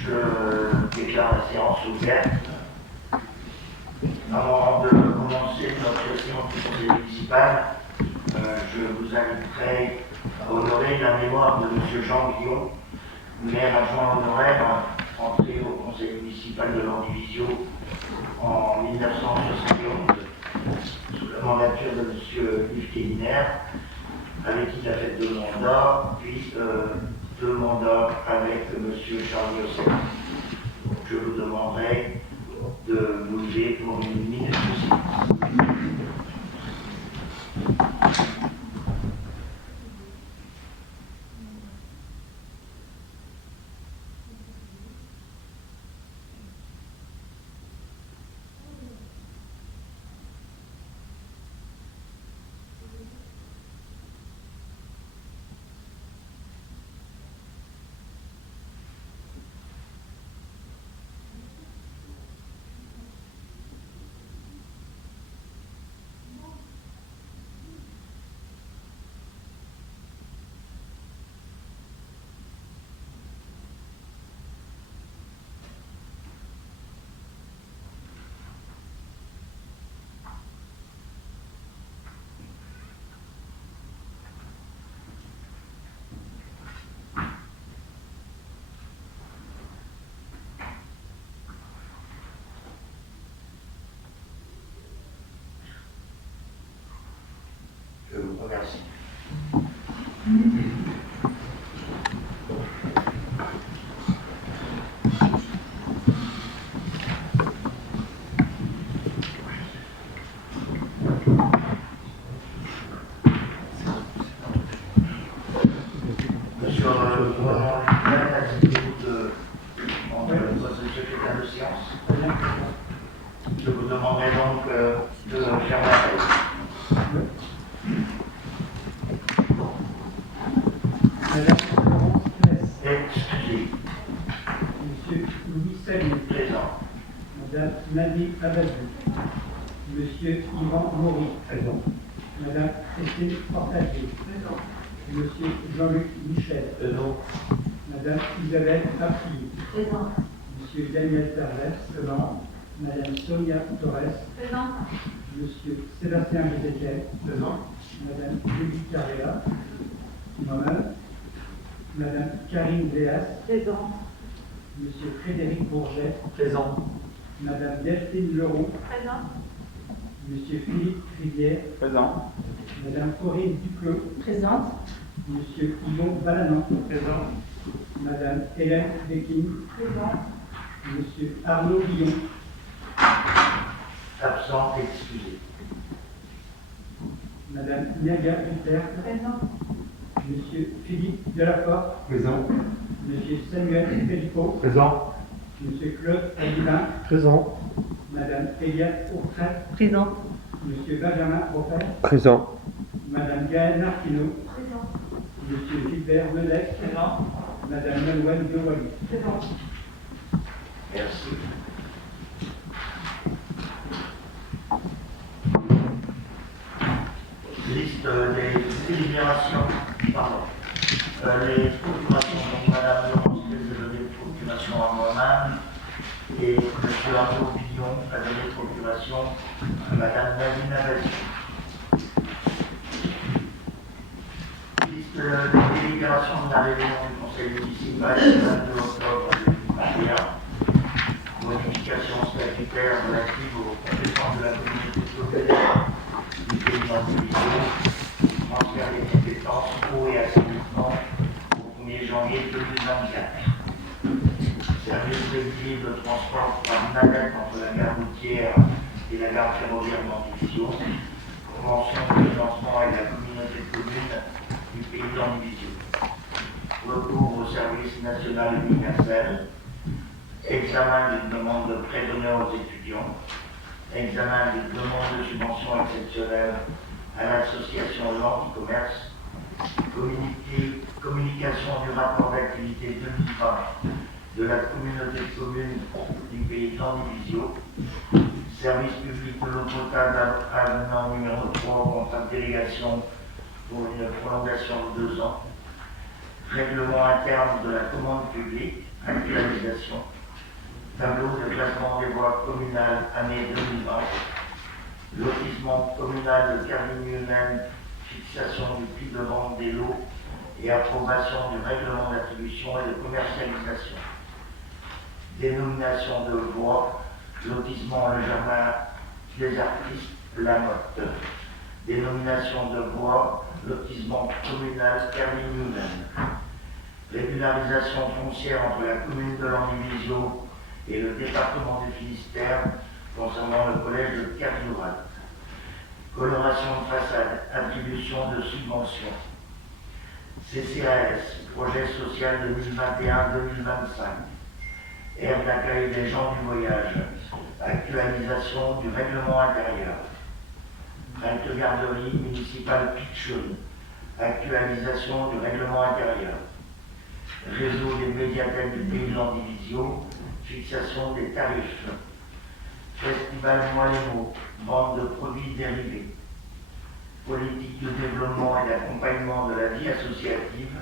Je déclare la séance ouverte. Avant de commencer notre séance du conseil municipal, je vous inviterai à honorer la mémoire de M. Jean Guillon, maire adjoint honoraire, entré au conseil municipal de l'Andivisio en 1971, sous la mandature de M. Yves Kéliner, avec qui il a fait 2 mandats, puis 2 mandats avec M. Charles Yosef. Je vous demanderai de vous lever pour une minute de silence. Je vous remercie. Monsieur Roland, acceptez-vous de votre secrétaire de séance? Je vous demanderai donc de faire l'appel. Excusez. Monsieur Louis Salier, Présent. Madame Nadine Abadou, Monsieur Yvan Maury, présent. Madame Cécile Portager, présent. Monsieur Jean-Luc Michel, présent. Madame Isabelle Appuy, Présent. Monsieur Daniel Pervers, présent. Madame Sonia Torres, Présent. Monsieur Sébastien Bézéquet, présent. Madame Julie Carrera, moi-même. Madame Karine Léas, Présent. Monsieur Frédéric Bourget, Présent. Madame Delphine Leroux, Présent. Monsieur Philippe Rivière, Présent. Madame Corinne Duclos, Présente. Monsieur Yvon Balanan, Présent. Madame Hélène Békin, Présent. Monsieur Arnaud Guillon, Absent, excusé. Madame Naga Hutter, Présent. Monsieur Philippe Delaporte, Présent. Monsieur Samuel Pellicot, Présent. Monsieur Claude Aguilin, Présent. Madame Eliane Ourtret, Présent. Monsieur Benjamin Rofer, Présent. Madame Gaëlle Narquino, Présent. Monsieur Gilbert Medec, Présent. Madame Manuel Giovanni. Présent. Merci. Liste des délibérations. Pardon. Les procurations, donc Madame Laurence les a donné de procuration à moi-même et M. Arnaud Billon a donné de procuration à Madame Nadine Abadou. Liste des délibérations de la réunion du conseil municipal du 22 octobre 2021. Modification statutaire relative aux compétences de la communauté populaire du pays d'Andivisio, transfert des compétences eau et assainissement au 1er janvier 2024. Service régulier de transport par navette entre la gare routière et la gare ferroviaire d'Andivisio, convention de financement avec la communauté de communes du pays d'Andivisio. Recours au service national universel. Examen d'une demande de prêt d'honneur aux étudiants, examen d'une demande de subvention exceptionnelle à l'association Langue Commerce, communication du rapport d'activité 2020 de la communauté de communes du pays d'Andivisio, service public de l'eau potable avenant numéro 3, contrat de délégation pour une prolongation de 2 ans, règlement interne de la commande publique, actualisation. Tableau de classement des voies communales année 2020. Lotissement communal de Carigny-Humaine, fixation du prix de vente des lots et approbation du règlement d'attribution et de commercialisation. Dénomination de voies, lotissement Le Jardin des Artistes, La Motte. Dénomination de voies, lotissement communal Carigny-Humaine. Régularisation foncière entre la commune de Landivisiau et le département du Finistère concernant le collège de Carriourat. Coloration de façade, attribution de subventions. CCAS, projet social 2021-2025. Aire d'accueil des gens du voyage. Actualisation du règlement intérieur. Halte garderie municipale Pitchoun. Actualisation du règlement intérieur. Réseau des médiathèques du pays de Landivisiau. Fixation des tarifs. Festival Moilémo, vente de produits dérivés. Politique de développement et d'accompagnement de la vie associative.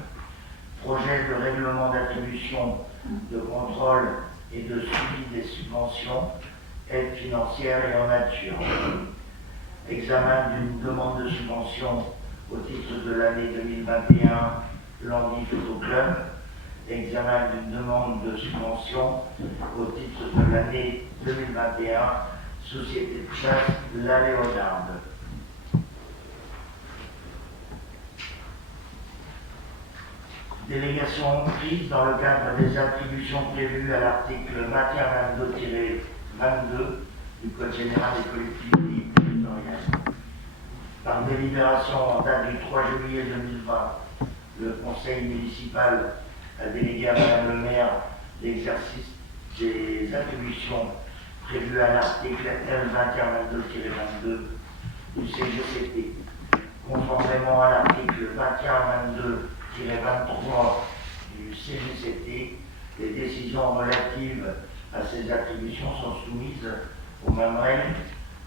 Projet de règlement d'attribution, de contrôle et de suivi des subventions, aide financière et en nature. Examen d'une demande de subvention au titre de l'année 2021, Landy Photo Club. Examen d'une demande de subvention au titre de l'année 2021, Société de chasse La Léonarde. Délégation prise dans le cadre des attributions prévues à l'article 21-22-22 du Code général des collectivités territoriales. Par délibération en date du 3 juillet 2020, le Conseil municipal a délégué à Madame le maire l'exercice des attributions prévues à l'article L21-22-22 du CGCT, conformément à l'article 21-22-23 du CGCT. Les décisions relatives à ces attributions sont soumises aux mêmes règles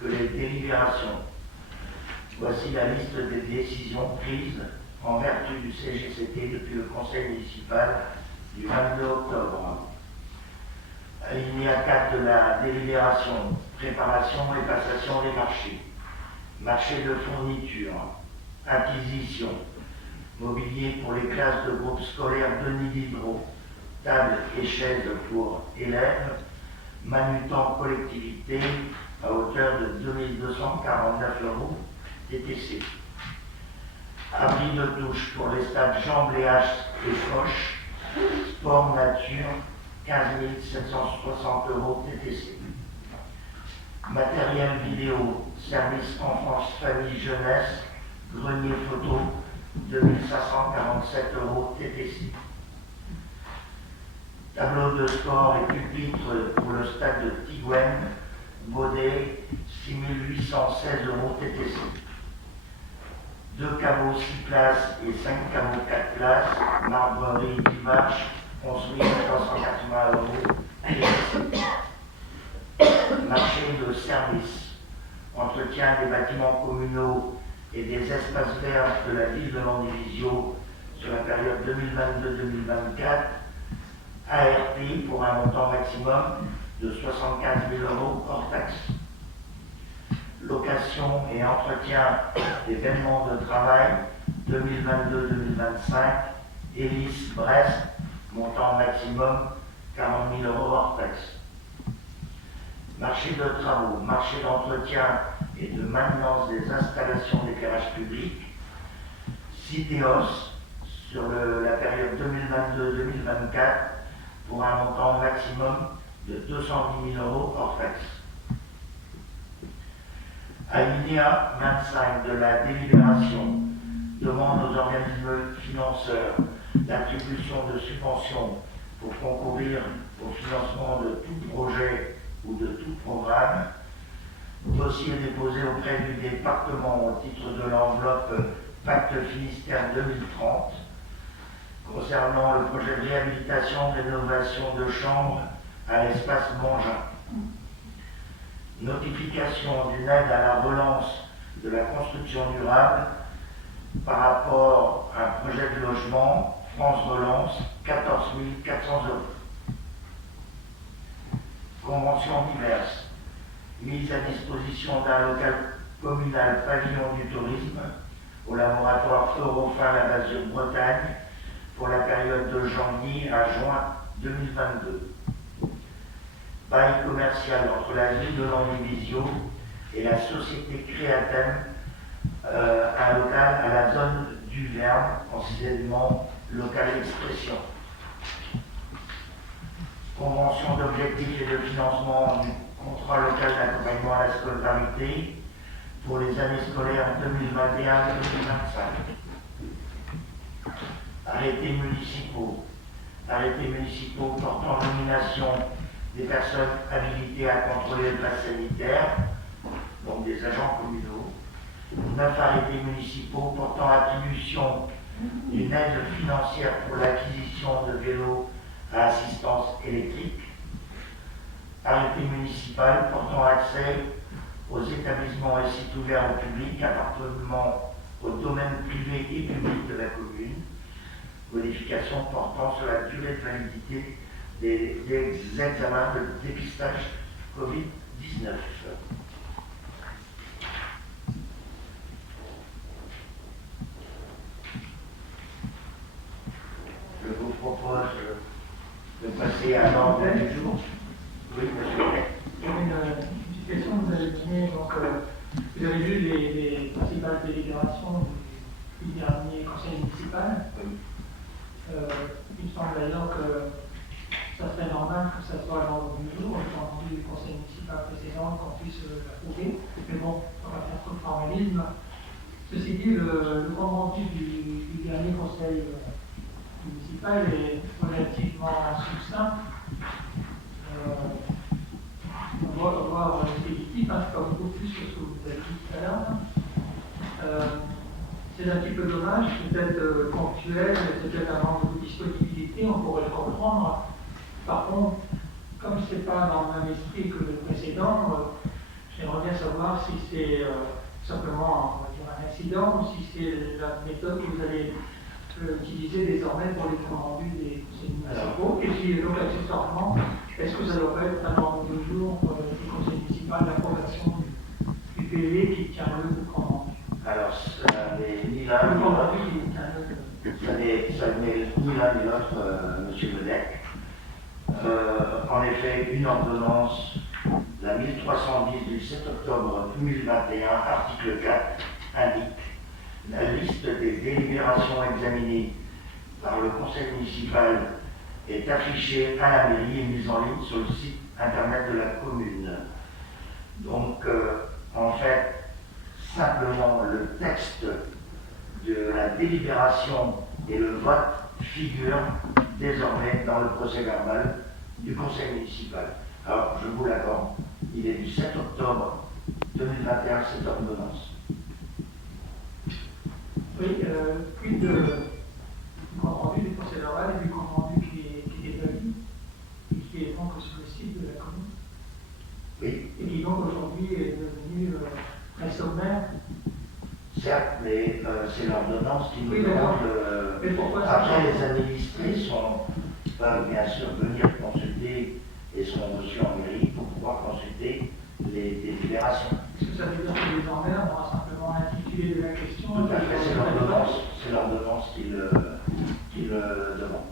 que les délibérations. Voici la liste des décisions prises en vertu du CGCT depuis le Conseil municipal du 22 octobre. Alinéa 4 de la délibération, préparation et passation des marchés. Marché de fourniture, acquisition, mobilier pour les classes de groupe scolaire Denis Diderot, table et chaises pour élèves, manutant collectivité à hauteur de 2249 € TTC. Abri de douche pour les stades Jean Bléache et Foch, sport nature, 15 760 € TTC. Matériel vidéo, service enfance, famille, jeunesse, grenier photo, 2547 € TTC. Tableau de sport et pupitre pour le stade de Tigouenne, Baudet, 6816 € TTC. 2 caveaux 6 places et 5 caveaux 4 places, Marbrerie Divache, 11 380 €. Marché de service, entretien des bâtiments communaux et des espaces verts de la ville de Landivisiau sur la période 2022-2024, ARP pour un montant maximum de 75 000 € hors taxe. Location et entretien d'événements de travail 2022-2025, Hélice Brest, montant maximum 40 000 € hors taxe. Marché de travaux, marché d'entretien et de maintenance des installations d'éclairage public, Citéos sur la période 2022-2024 pour un montant maximum de 210 000 € hors taxe. Alinéa 25 de la délibération demande aux organismes financeurs d'attribution de subventions pour concourir au financement de tout projet ou de tout programme. Dossier déposé auprès du département au titre de l'enveloppe Pacte Finistère 2030 concernant le projet de réhabilitation rénovation de chambres à l'espace Mangin. Notification d'une aide à la relance de la construction durable par rapport à un projet de logement France Relance, 14 400 €. Conventions diverses. Mise à disposition d'un local communal pavillon du tourisme au laboratoire Eurofin La Basse-Bretagne pour la période de janvier à juin 2022. Bail commercial entre la ville de Landivisiau et la société Créatem, un local à la zone du Verne, anciennement local expression. Convention d'objectifs et de financement du contrat local d'accompagnement à la scolarité pour les années scolaires 2021-2025. Arrêtés municipaux. Arrêtés municipaux portant nomination des personnes habilitées à contrôler le pass sanitaire, donc des agents communaux. 9 arrêtés municipaux portant attribution d'une aide financière pour l'acquisition de vélos à assistance électrique. Arrêté municipal portant accès aux établissements et sites ouverts au public appartenant au domaine privé et public de la commune. Modification portant sur la durée de validité des examens de dépistage Covid-19. Je vous propose de passer à l'ordre du jour. Oui, monsieur. Il y a une petite question que vous avez donnée. Donc, vous avez vu les principales délibérations du dernier conseil municipal. Oui. Il me semble d'ailleurs que ça serait normal que ça soit à l'ordre du jour, étant entendu du conseil municipal précédent, qu'on puisse l'approuver. Mais bon, on va faire trop de formalisme. Ceci dit, le compte rendu du dernier conseil municipal est relativement succinct. On va voir les équipes, c'est pas beaucoup plus que ce que vous avez dit tout à l'heure. C'est un petit peu dommage, peut-être ponctuel, c'est peut-être un manque de disponibilité, on pourrait le comprendre. Par contre, comme ce n'est pas dans le même esprit que le précédent, j'aimerais bien savoir si c'est simplement un accident ou si c'est la méthode que vous allez utiliser désormais pour les comptes rendus des conseils municipaux. Et puis, donc, accessoirement, est-ce que ça devrait être un ordre du jour du conseil municipal d'approbation du PV qui tient le compte rendu? Alors, ça n'est ni l'un ni l'autre. Ça n'est ni l'un ni l'autre, monsieur Bedec. En effet, une ordonnance, la 1310 du 7 octobre 2021, article 4, indique la liste des délibérations examinées par le conseil municipal est affichée à la mairie et mise en ligne sur le site internet de la commune. Donc, en fait, simplement le texte de la délibération et le vote figurent désormais dans le procès verbal du conseil municipal. Alors, je vous l'accorde, il est du 7 octobre 2021, cette ordonnance. Oui, quid du compte rendu du procès verbal et du compte rendu qui est établi et qui est donc sur le site de la commune. Oui. Et qui donc aujourd'hui est devenu très sommaire. Certes, mais c'est l'ordonnance qui nous Oui, demande. Mais pourquoi Après, les administrés peuvent bien sûr venir consulter et sont reçus en mairie pour pouvoir consulter les délibérations. Est-ce que ça veut dire que désormais on aura simplement l'intitulé de la question? Tout à fait, c'est l'ordonnance qui le demande.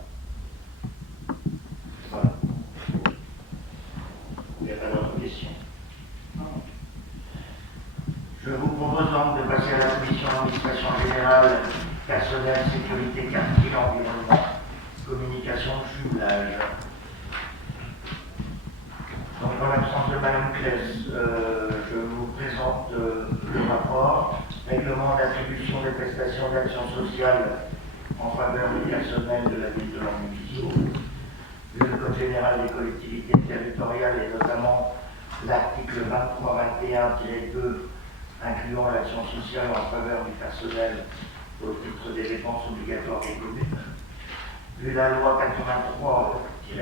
Voilà. Il n'y a pas d'autres questions? Non. Je vous propose donc de passer à la commission d'administration générale, personnel, sécurité, quartier, environnement, communication, jumelage. Donc, en l'absence de Madame Claes, je vous présente le rapport, règlement d'attribution des prestations d'action sociale en faveur du personnel de la ville de Landivisiau, le Code général des collectivités territoriales et notamment l'article 23-21-2 incluant l'action sociale en faveur du personnel au titre des dépenses obligatoires des communes, vu la loi 83-634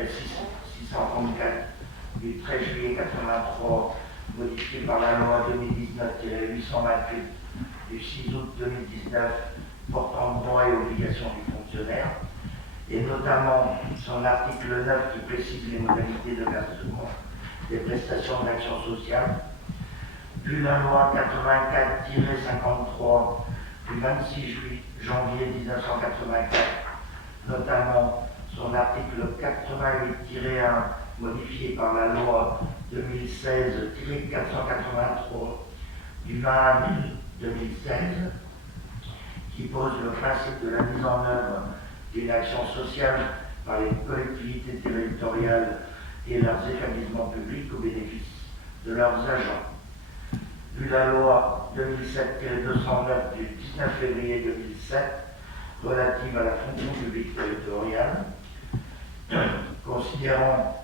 du 13 juillet 83, modifiée par la loi 2019-828 du 6 août 2019 portant droits et obligations du fonctionnaire, et notamment son article 9 qui précise les modalités de versement des prestations d'action sociale, vu la loi 84-53 du 26 janvier 1984, notamment son article 88-1 modifié par la loi 2016-483 du 20 avril 2016, qui pose le principe de la mise en œuvre d'une action sociale par les collectivités territoriales et leurs établissements publics au bénéfice de leurs agents. Vu la loi 2007-209 du 19 février 2007 relative à la fonction publique territoriale, considérant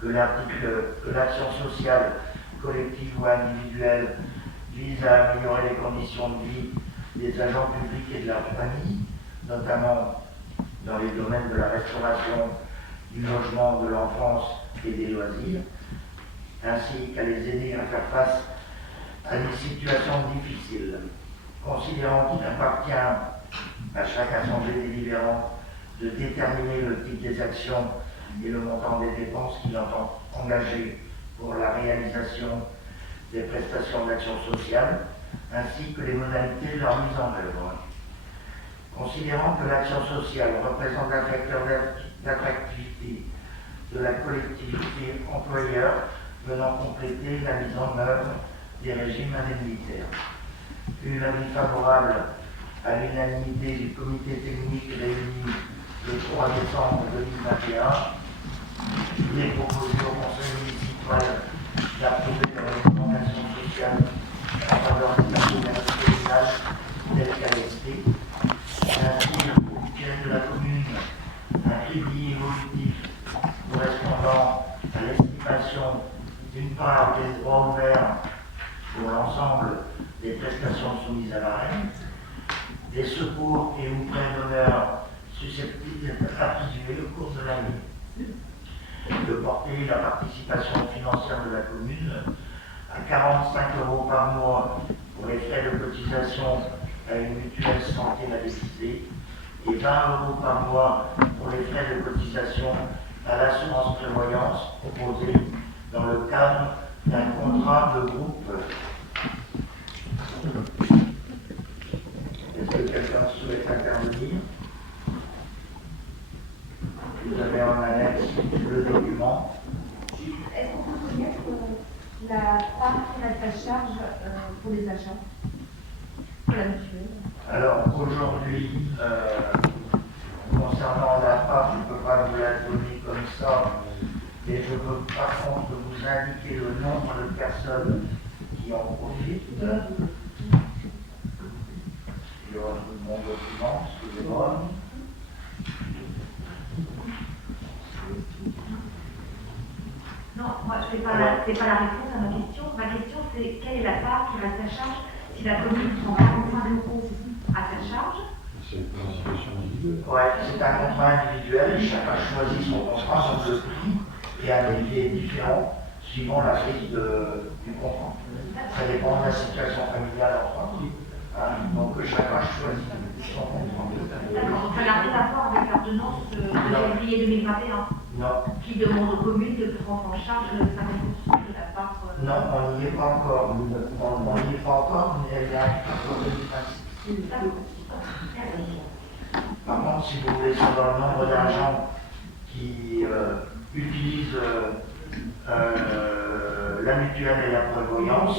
que l'action sociale collective ou individuelle vise à améliorer les conditions de vie des agents publics et de leurs familles, notamment dans les domaines de la restauration, du logement, de l'enfance et des loisirs, ainsi qu'à les aider à faire face à des situations difficiles, considérant qu'il appartient à chaque assemblée délibérante de déterminer le type des actions et le montant des dépenses qu'il entend engager pour la réalisation des prestations d'action sociale, ainsi que les modalités de leur mise en œuvre. Considérant que l'action sociale représente un facteur d'attractivité de la collectivité employeur venant compléter la mise en œuvre des régimes indemnitaires. Une avis favorable à l'unanimité du comité technique réuni le 3 décembre 2021, il est proposé au Conseil municipal d'approuver la recommandation sociale en faveur des partenaires communales telle qu'elle est faite, d'inscrire au budget de la commune un crédit évolutif correspondant à l'estimation d'une part des droits ouverts pour l'ensemble des prestations soumises à l'arrêt, des secours et ou prêts d'honneur susceptibles d'être attribués au cours de l'année, de porter la participation financière de la commune à 45 € par mois pour les frais de cotisation à une mutuelle santé labellisée et 20 € par mois pour les frais de cotisation à l'assurance prévoyance proposée dans le cadre d'un contrat de groupe. Est-ce que quelqu'un souhaite intervenir? Vous avez en annexe le document. Est-ce qu'on peut connaître la part qui reste à charge pour les achats, pour la mutuelle? Alors aujourd'hui, concernant la part, je ne peux pas vous la donner comme ça, mais je peux par contre vous indiquer le nombre de personnes qui en profitent. Je retrouve mon document, excusez-moi. Non, moi, c'est pas la réponse à ma question. Ma question, c'est quelle est la part qui reste à charge si la commune prend 45 € à sa charge? Ouais, c'est un contrat individuel, chacun choisit son contrat, donc le prix est différent suivant la prise du contrat. Ça dépend de la situation familiale en France. Hein, donc chacun choisit son contrat. D'accord, donc ça n'a rien à voir avec l'ordonnance de février 2021 Non. qui demande aux communes de prendre en charge 50% de la part. Non, on n'y est pas encore. On n'y est pas encore, mais elle est à partir de 2026. D'accord. Merci. Par contre, si vous voulez, sur dans le nombre d'agents qui utilisent la mutuelle et la prévoyance,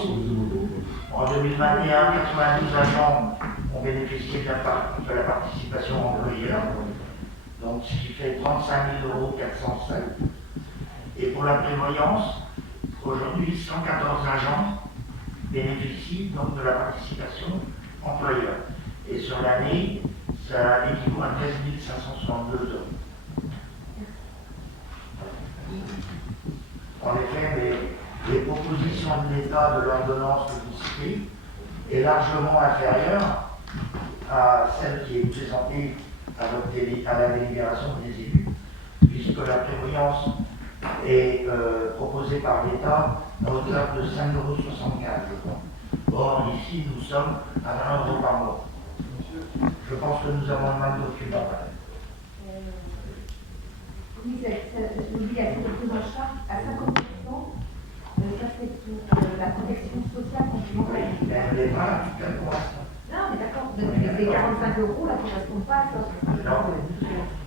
en 2021, 92 agents ont bénéficié de la participation employeur, donc ce qui fait 35 407 €. Et pour la prévoyance, aujourd'hui, 114 agents bénéficient donc de la participation employeur. Et sur l'année, ça équivaut à 13 562 €. En effet, les propositions de l'État de l'ordonnance que vous citez est largement inférieure à celle qui est présentée à la délibération des élus, puisque la prévoyance est proposée par l'État à hauteur de 5,75 €, je crois. Or, ici, nous sommes à 20 € par mois. Je pense que nous avons le même document. Oui, il a été pris en charge à 50% la protection sociale complémentaire. Elle n'est pas applicable pour l'instant. Non, mais d'accord, les 45 euros là ne correspondent pas à ça. Non.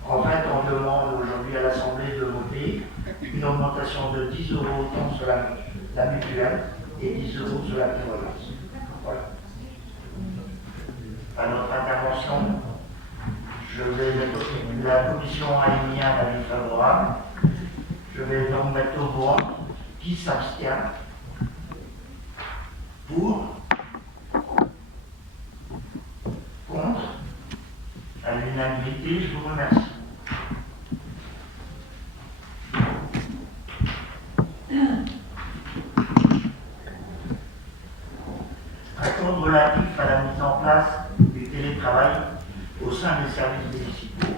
En fait, on demande aujourd'hui à l'Assemblée de voter une augmentation de 10 euros autant sur la mutuelle et 10 euros sur la prévoyance. Voilà. À notre intervention, la commission a émis un avis favorable. Je vais donc mettre au vote qui s'abstient pour, contre, à l'unanimité. Je vous remercie. Accord relatif à la mise en place du télétravail au sein des services municipaux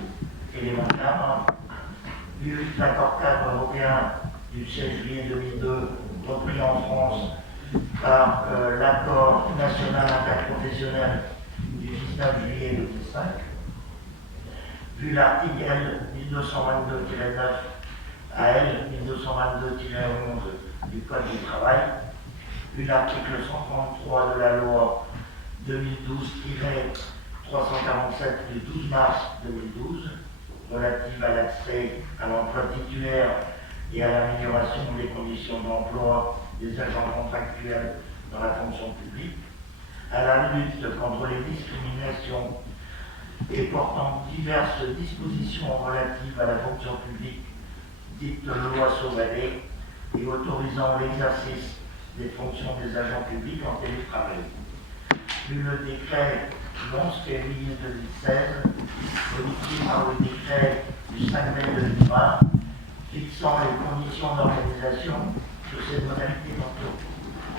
élémentaires. Vu l'accord cadre européen du 16 juillet 2002, repris en France par l'accord national interprofessionnel du 19 juillet 2005, vu l'article L 1222-9 à L 1222-11 du Code du travail, vu l'article 133 de la loi 2012-347 du 12 mars 2012, relative à l'accès à l'emploi titulaire et à l'amélioration des conditions d'emploi des agents contractuels dans la fonction publique, à la lutte contre les discriminations et portant diverses dispositions relatives à la fonction publique, dite loi Sauvadet, et autorisant l'exercice des fonctions des agents publics en télétravail. Vu le décret 11 février 2016, modifié par le décret du 5 mai 2020, fixant les conditions d'organisation sur ces modalités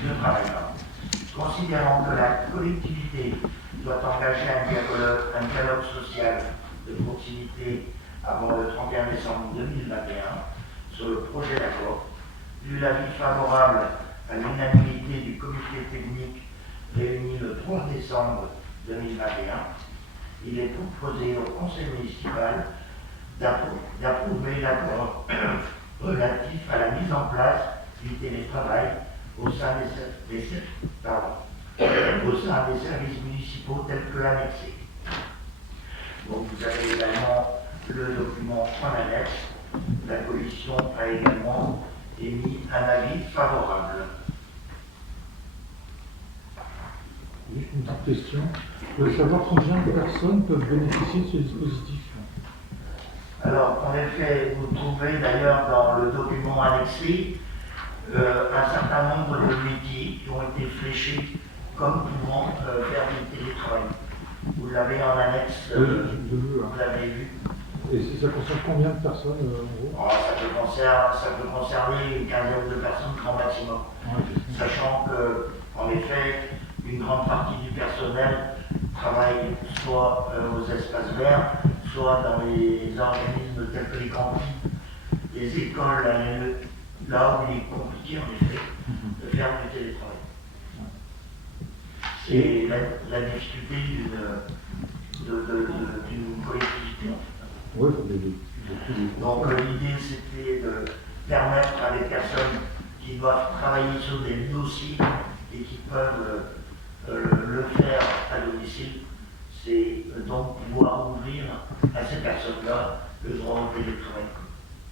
de travail. Considérant que la collectivité doit engager un dialogue social de proximité avant le 31 décembre 2021 sur le projet d'accord, vu l'avis favorable à l'unanimité du comité technique réuni le 3 décembre 2021, il est proposé au conseil municipal d'approuver l'accord relatif à la mise en place du télétravail au sein des services municipaux tels que annexés. Donc vous avez également le document en annexe. La commission a également émis un avis favorable. Juste une petite question. Je veux savoir combien de personnes peuvent bénéficier de ce dispositif. Alors, en effet, vous trouvez d'ailleurs dans le document annexé un certain nombre de métiers qui ont été fléchés comme pouvant faire du télétravail. Vous l'avez en annexe, vous l'avez vu. Et ça concerne combien de personnes en gros? Ça peut concerner une quinzaine de personnes grand maximum. Sachant que, en effet, une grande partie du personnel travaille soit aux espaces verts, soit dans les organismes tels que les cantines, les écoles, là où il est compliqué en effet de faire du télétravail. C'est la difficulté d'une collectivité. Oui, donc l'idée c'était de permettre à des personnes qui doivent travailler sur des dossiers et qui peuvent le faire à domicile, c'est donc pouvoir ouvrir à ces personnes-là le droit au télétravail.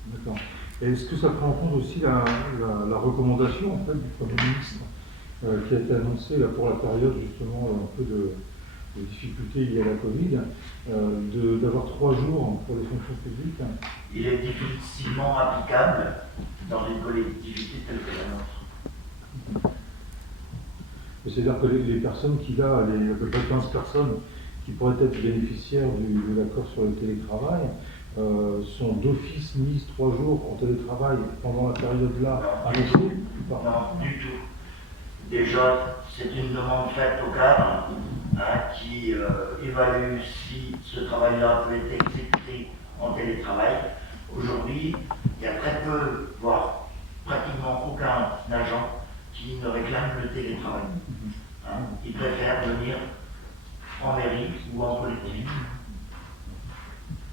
D'accord. Et est-ce que ça prend en compte aussi la recommandation en fait, du Premier ministre qui a été annoncée là, pour la période justement un peu de difficultés liées à la Covid, d'avoir 3 jours pour les fonctions publiques? Il est difficilement applicable dans une collectivité telle que la nôtre. C'est-à-dire que les personnes qui, là, à peu près 15 personnes qui pourraient être bénéficiaires de l'accord sur le télétravail, sont d'office mises 3 jours en télétravail pendant la période-là annoncée? Non, du tout. Déjà, c'est une demande faite au cadre qui évalue si ce travail-là peut être exécuté en télétravail. Aujourd'hui, il y a très peu, voire pratiquement aucun agent qui ne réclame le télétravail. Ils préfèrent venir en mairie ou en collectivité.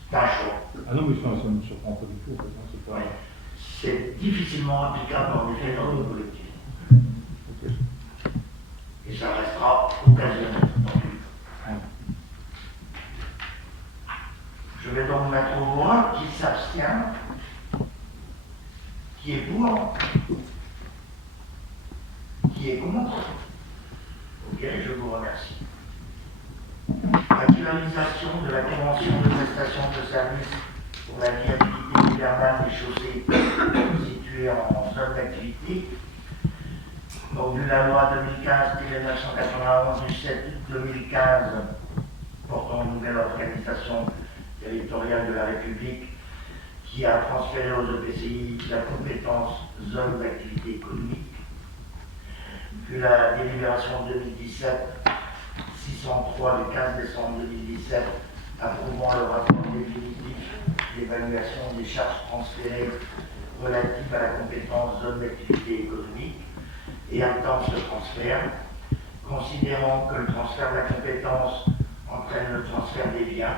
C'est un choix. Ah non, mais ça ne me surprend pas du tout. En fait, c'est difficilement applicable en effet dans une collectivité. Okay. Et ça restera occasionnel. Je vais donc mettre au voix qui s'abstient, qui est pour, qui est contre. Ok, je vous remercie. Actualisation de la convention de prestation de services pour la viabilité hivernale des chaussées situées en zone d'activité. Donc, vu la loi 2015-991 du 7 août 2015 portant une nouvelle organisation territoriale de la République qui a transféré aux EPCI la compétence zone d'activité économique. Vu la délibération 2017-603 du 15 décembre 2017 approuvant le rapport définitif d'évaluation des charges transférées relatives à la compétence zone d'activité économique et actant ce transfert, considérant que le transfert de la compétence entraîne le transfert des biens,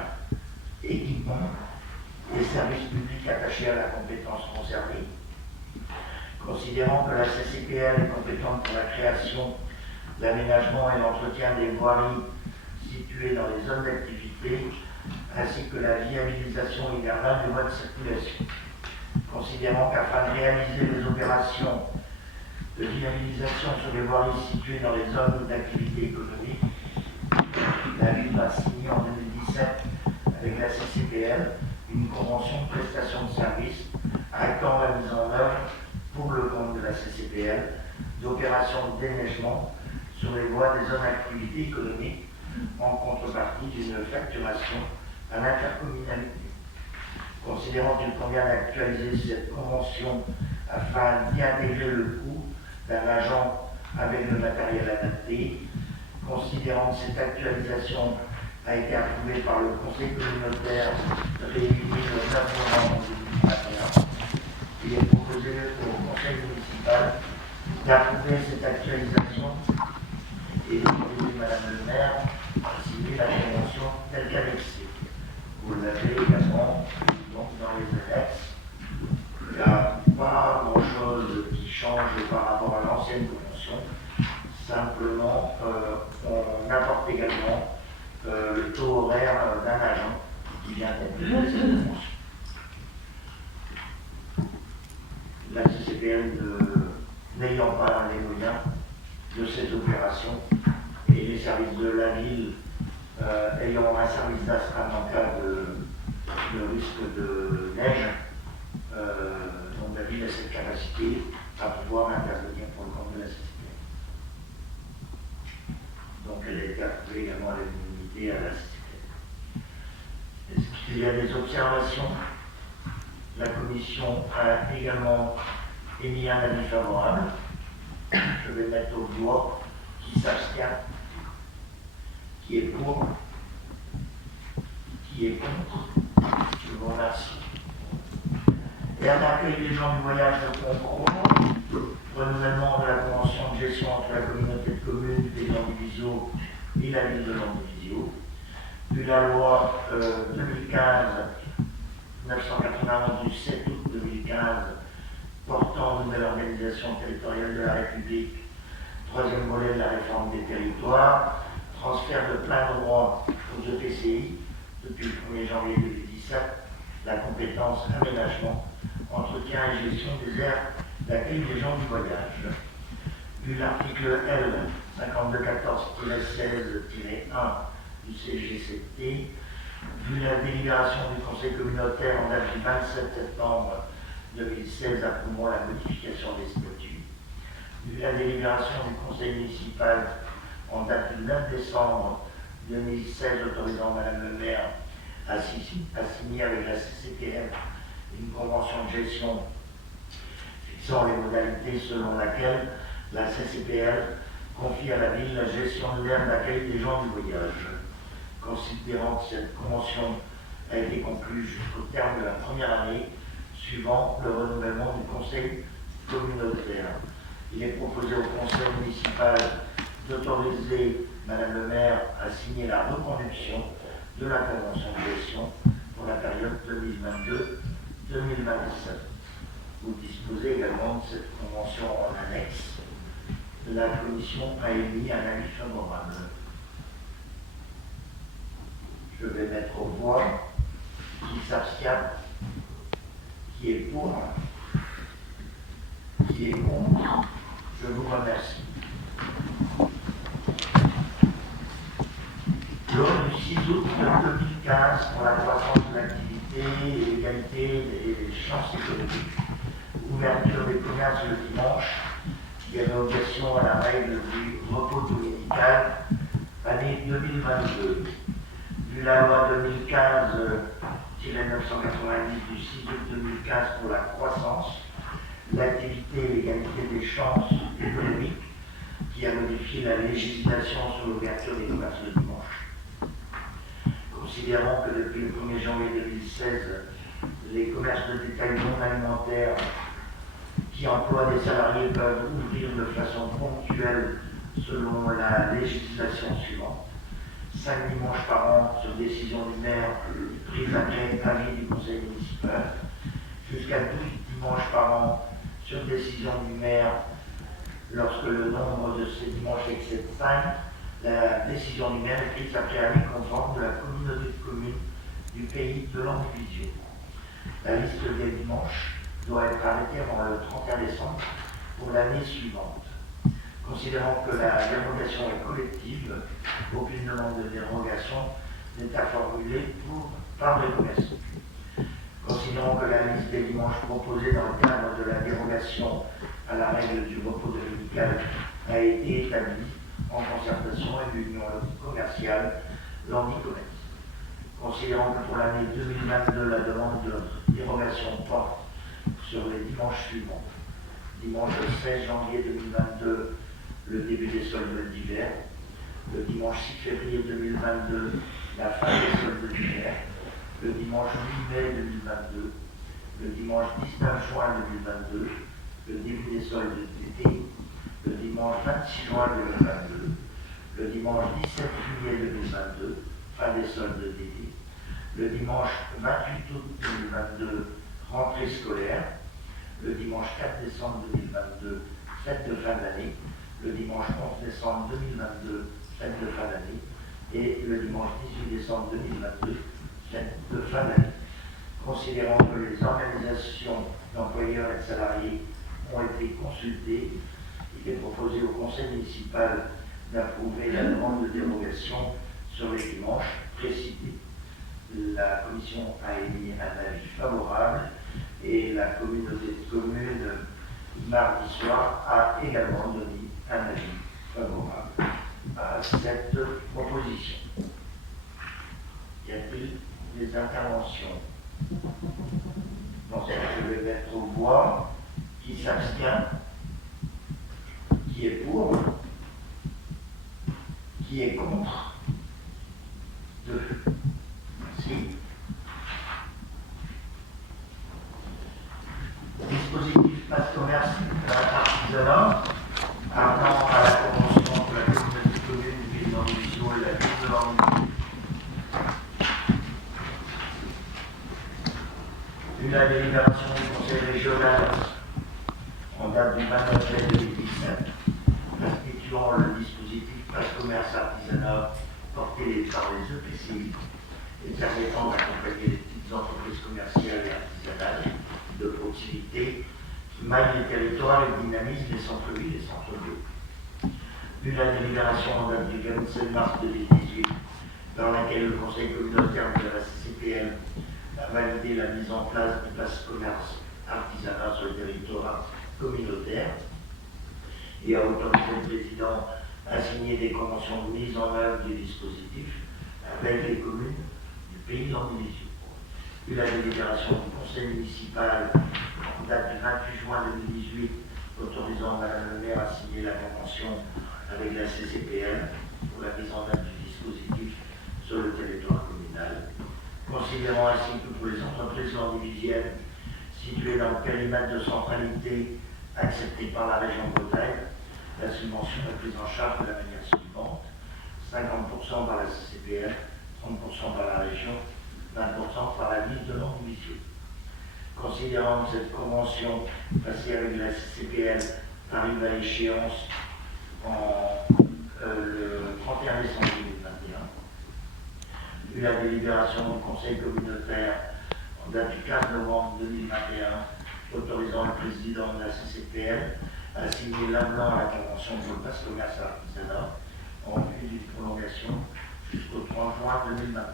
équipements et services publics attachés à la compétence concernée, considérant que la CCPL est compétente pour la création, l'aménagement et l'entretien des voiries situées dans les zones d'activité, ainsi que la viabilisation hivernale des voies de circulation, considérant qu'afin de réaliser les opérations de viabilisation sur les voiries situées dans les zones d'activité économique, la ville a signé en 2017 avec la CCPL une convention de prestation de services actant la mise en œuvre pour le compte de la CCPL d'opérations de déneigement sur les voies des zones d'activité économique en contrepartie d'une facturation à l'intercommunalité. Considérant qu'il convient d'actualiser cette convention afin d'y intégrer le coût d'un agent avec le matériel adapté, considérant que cette actualisation a été approuvée par le Conseil communautaire réuni le 9 novembre 2021, il est proposé au Conseil municipal d'approuver cette actualisation et d'autoriser Madame le maire à signer la convention telle qu'annexée. Vous l'avez également donc, dans les annexes. Il n'y a pas grand-chose qui change par rapport à l'ancienne convention. Simplement, on apporte également le taux horaire d'un agent qui vient d'être cette convention. La CCPL n'ayant pas les moyens de cette opération et les services de la ville ayant un service d'astreinte en cas de risque de neige, donc la ville a cette capacité à pouvoir intervenir pour le compte de la CCPL. Donc elle a été approuvée également à l'unanimité à la CCPL. Est-ce qu'il y a des observations? La commission a également émis un avis favorable. Je vais mettre au voix qui s'abstient, qui est pour, qui est contre. Je vous remercie. Et un accueil des gens du voyage de concours, renouvellement de la convention de gestion entre la communauté de communes du Pays de Landivisiau et la ville de Landivisiau, puis la loi 2015-991 du 7 août 2015 portant nouvelle organisation territoriale de la République, troisième volet de la réforme des territoires, transfert de plein droit aux EPCI depuis le 1er janvier 2017, la compétence aménagement, entretien et gestion des aires d'accueil des gens du voyage. Vu l'article L 5214-16-1 du CGCT, vu la délibération du Conseil communautaire en date du 27 septembre 2016 approuvant la modification des statuts, vu la délibération du Conseil municipal en date du 9 décembre 2016 autorisant Madame le maire à signer avec la CCPL une convention de gestion fixant les modalités selon laquelle la CCPL confie à la ville la gestion de l'aire d'accueil des gens du voyage. Considérant que cette convention a été conclue jusqu'au terme de la première année suivant le renouvellement du conseil communautaire. Il est proposé au conseil municipal d'autoriser Madame le maire à signer la reconduction de la convention de gestion pour la période 2022-2027. Vous disposez également de cette convention en annexe La commission a émis un avis favorable. Je vais mettre aux voix qui s'abstient, qui est pour, qui est contre. Je vous remercie. Lors du 6 août 2015 pour la croissance de l'activité et l'égalité des chances économiques, ouverture des commerces le dimanche, dérogation à la règle du repos dominical, année 2022. Vu la loi 2015-990 du 6 août 2015 pour la croissance, l'activité et l'égalité des chances économiques, qui a modifié la législation sur l'ouverture des commerces le dimanche. Considérant que depuis le 1er janvier 2016, les commerces de détail non alimentaires qui emploient des salariés peuvent ouvrir de façon ponctuelle selon la législation suivante. 5 dimanches par an sur décision du maire prise après avis du conseil municipal, jusqu'à 12 dimanches par an sur décision du maire lorsque le nombre de ces dimanches excède 5. La décision du maire est prise après avis conforme de la communauté de communes du pays de l'Andivision. La liste des dimanches doit être arrêtée avant le 31 décembre pour l'année suivante. Considérant que la dérogation est collective, aucune demande de dérogation n'est à formuler par le commerçant. Considérant que la liste des dimanches proposée dans le cadre de la dérogation à la règle du repos dominical a été établie en concertation avec l'Union commerciale Landy-Commerce. Considérant que pour l'année 2022, la demande de dérogation porte sur les dimanches suivants. Dimanche 16 janvier 2022, le début des soldes d'hiver. Le dimanche 6 février 2022, la fin des soldes d'hiver. Le dimanche 8 mai 2022. Le dimanche 19 juin 2022, le début des soldes d'été. Le dimanche 26 juin 2022. Le dimanche 17 juillet 2022, fin des soldes d'été. Le dimanche 28 août 2022, rentrée scolaire. Le dimanche 4 décembre 2022, fête de fin d'année. Le dimanche 11 décembre 2022, fête de fin d'année. Et le dimanche 18 décembre 2022, fête de fin d'année. Considérant que les organisations d'employeurs et de salariés ont été consultées, il est proposé au conseil municipal d'approuver la demande de dérogation sur les dimanches précités. La commission a émis un avis favorable et la communauté de communes mardi soir a également donné un avis favorable à cette proposition. Y a-t-il des interventions? Dans ce cas, je vais mettre aux voix qui s'abstient, qui est pour, qui est contre. 2. Merci. Dispositif passe commerce artisanat, appelant à la convention entre la communauté de communes du Ville d'Andivision et la Ville de l'Andivision. Vu la délibération du Conseil régional en date du 29 juillet 2017, instituant le dispositif passe commerce artisanat porté par les EPCI et permettant d'accompagner les petites entreprises commerciales et artisanales de proximité qui maillent les territoires et dynamisent les centres-villes et centres-bourgs. Vu la délibération en date du 27 mars 2018, dans laquelle le Conseil communautaire de la CCPL a validé la mise en place du passe commerce artisanat sur le territoire communautaire et a autorisé le président à signer des conventions de mise en œuvre du dispositif avec les communes du pays d'Andivision. Vu la délibération du conseil municipal en date du 28 juin 2018 autorisant Madame le maire à signer la convention avec la CCPL pour la mise en œuvre du dispositif sur le territoire communal, considérant ainsi que pour les entreprises landivisiennes situées dans le périmètre de centralité accepté par la région Bretagne, la subvention est prise en charge de la manière suivante: 50% par la CCPL, 30% par la région, 20% par la ville de l'Andivision. Considérant que cette convention passée avec la CCPL arrive à échéance le 31 décembre 2021. Vu la délibération du Conseil communautaire en date du 15 novembre 2021, autorisant le président de la CCPL à signer l'avenant à la Convention pour le passe commerce à l'artisanat en vue d'une prolongation jusqu'au 3 juin 2023.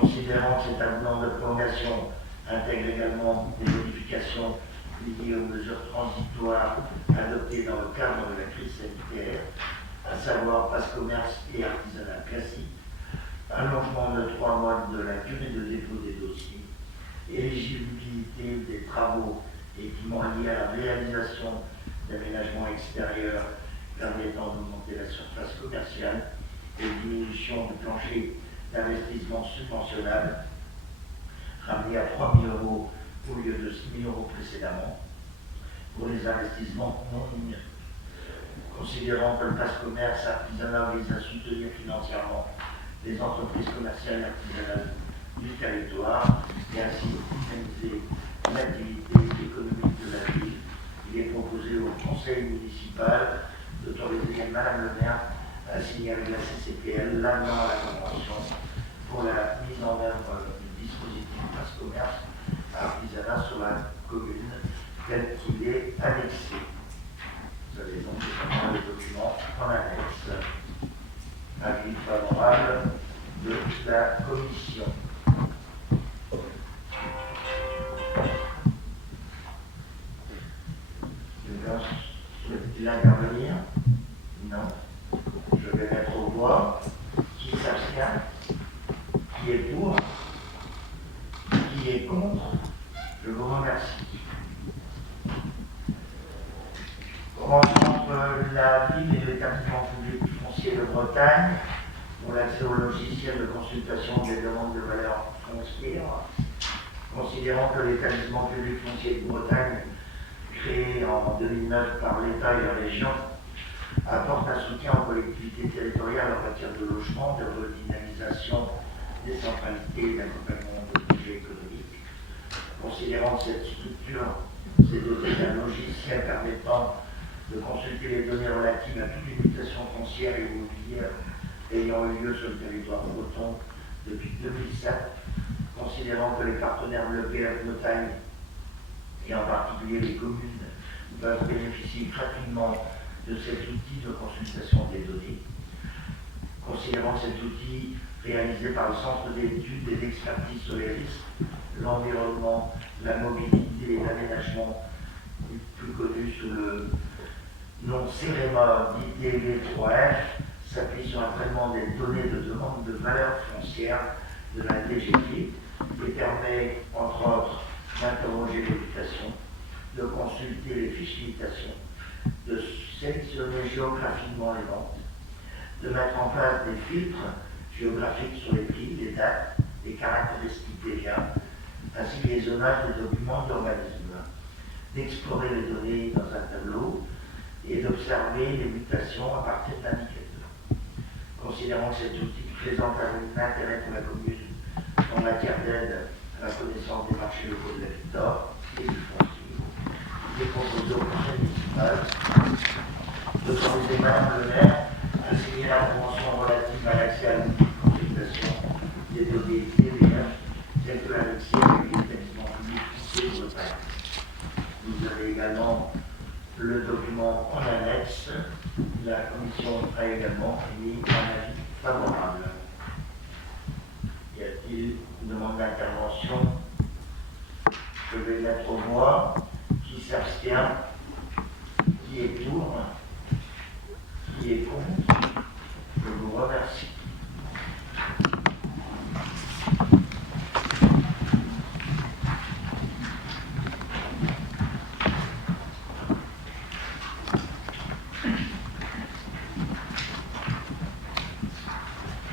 Considérant que cet avenant de prolongation intègre également des modifications liées aux mesures transitoires adoptées dans le cadre de la crise sanitaire, à savoir passe commerce et artisanat classique, allongement de 3 mois de la durée de dépôt des dossiers, éligibilité des travaux et équipements liés à la réalisation d'aménagements extérieurs permettant d'augmenter la surface commerciale et diminution du plancher d'investissement subventionnable ramené à 3 000 € au lieu de 6 000 € précédemment pour les investissements non numériques. Considérant que le passe commerce artisanal vise à soutenir financièrement les entreprises commerciales et artisanales du territoire et ainsi dynamiser l'activité économique de la ville, il est proposé au conseil municipal d'autoriser Madame le maire à signer avec la CCPL l'avenant à la convention pour la mise en œuvre du dispositif passe commerce artisanat sur la commune tel qu'il est annexé. Vous avez donc notamment les documents en annexe. Avis favorable de la commission. Souhaite-t-il intervenir? Non. Je vais mettre aux voix. Qui s'abstient? Qui est pour? Qui est contre? Je vous remercie. Rencontre la ville et l'établissement public foncier de Bretagne pour l'accès au logiciel de consultation des demandes de valeur foncière. Considérant que l'établissement public foncier de Bretagne, créé en 2009 par l'État et la région, apporte un soutien aux collectivités territoriales en matière de logement, de redynamisation, décentralité et d'accompagnement de projets économiques. Considérant que cette structure s'est dotée d'un logiciel permettant de consulter les données relatives à toute une mutation foncière et immobilière ayant eu lieu sur le territoire breton depuis 2007, considérant que les partenaires de l'EPF Bretagne, et en particulier les communes, peuvent bénéficier gratuitement de cet outil de consultation des données, considérant que cet outil réalisé par le Centre d'études et d'expertise sur les risques, l'environnement, la mobilité et l'aménagement, plus connu sous le nom CEREMA d'ITV3F, s'appuie sur un traitement des données de demande de valeur foncière de la DGFiP et permet, entre autres, d'interroger les mutations, de consulter les fiches mutations, de sélectionner géographiquement les ventes, de mettre en place des filtres géographiques sur les prix, les dates, les caractéristiques des biens, ainsi que les zonages des documents d'urbanisme, d'explorer les données dans un tableau et d'observer les mutations à partir d'indicateurs. Considérant que cet outil présente un intérêt pour la commune en matière d'aide à la connaissance des marchés locaux de l'habitat et du foncier, il est proposé au conseil municipal d'autoriser Madame le maire à signer la convention relative à l'accès à l'outil de consultation des données TVH, telle que l'annexée avec l'établissement public foncier de Bretagne. Vous avez également le document en annexe. La commission a également émis un avis favorable. Y a-t-il une demande d'intervention? Je vais mettre aux voix. Qui s'abstient? Qui est pour? Qui est contre? Je vous remercie.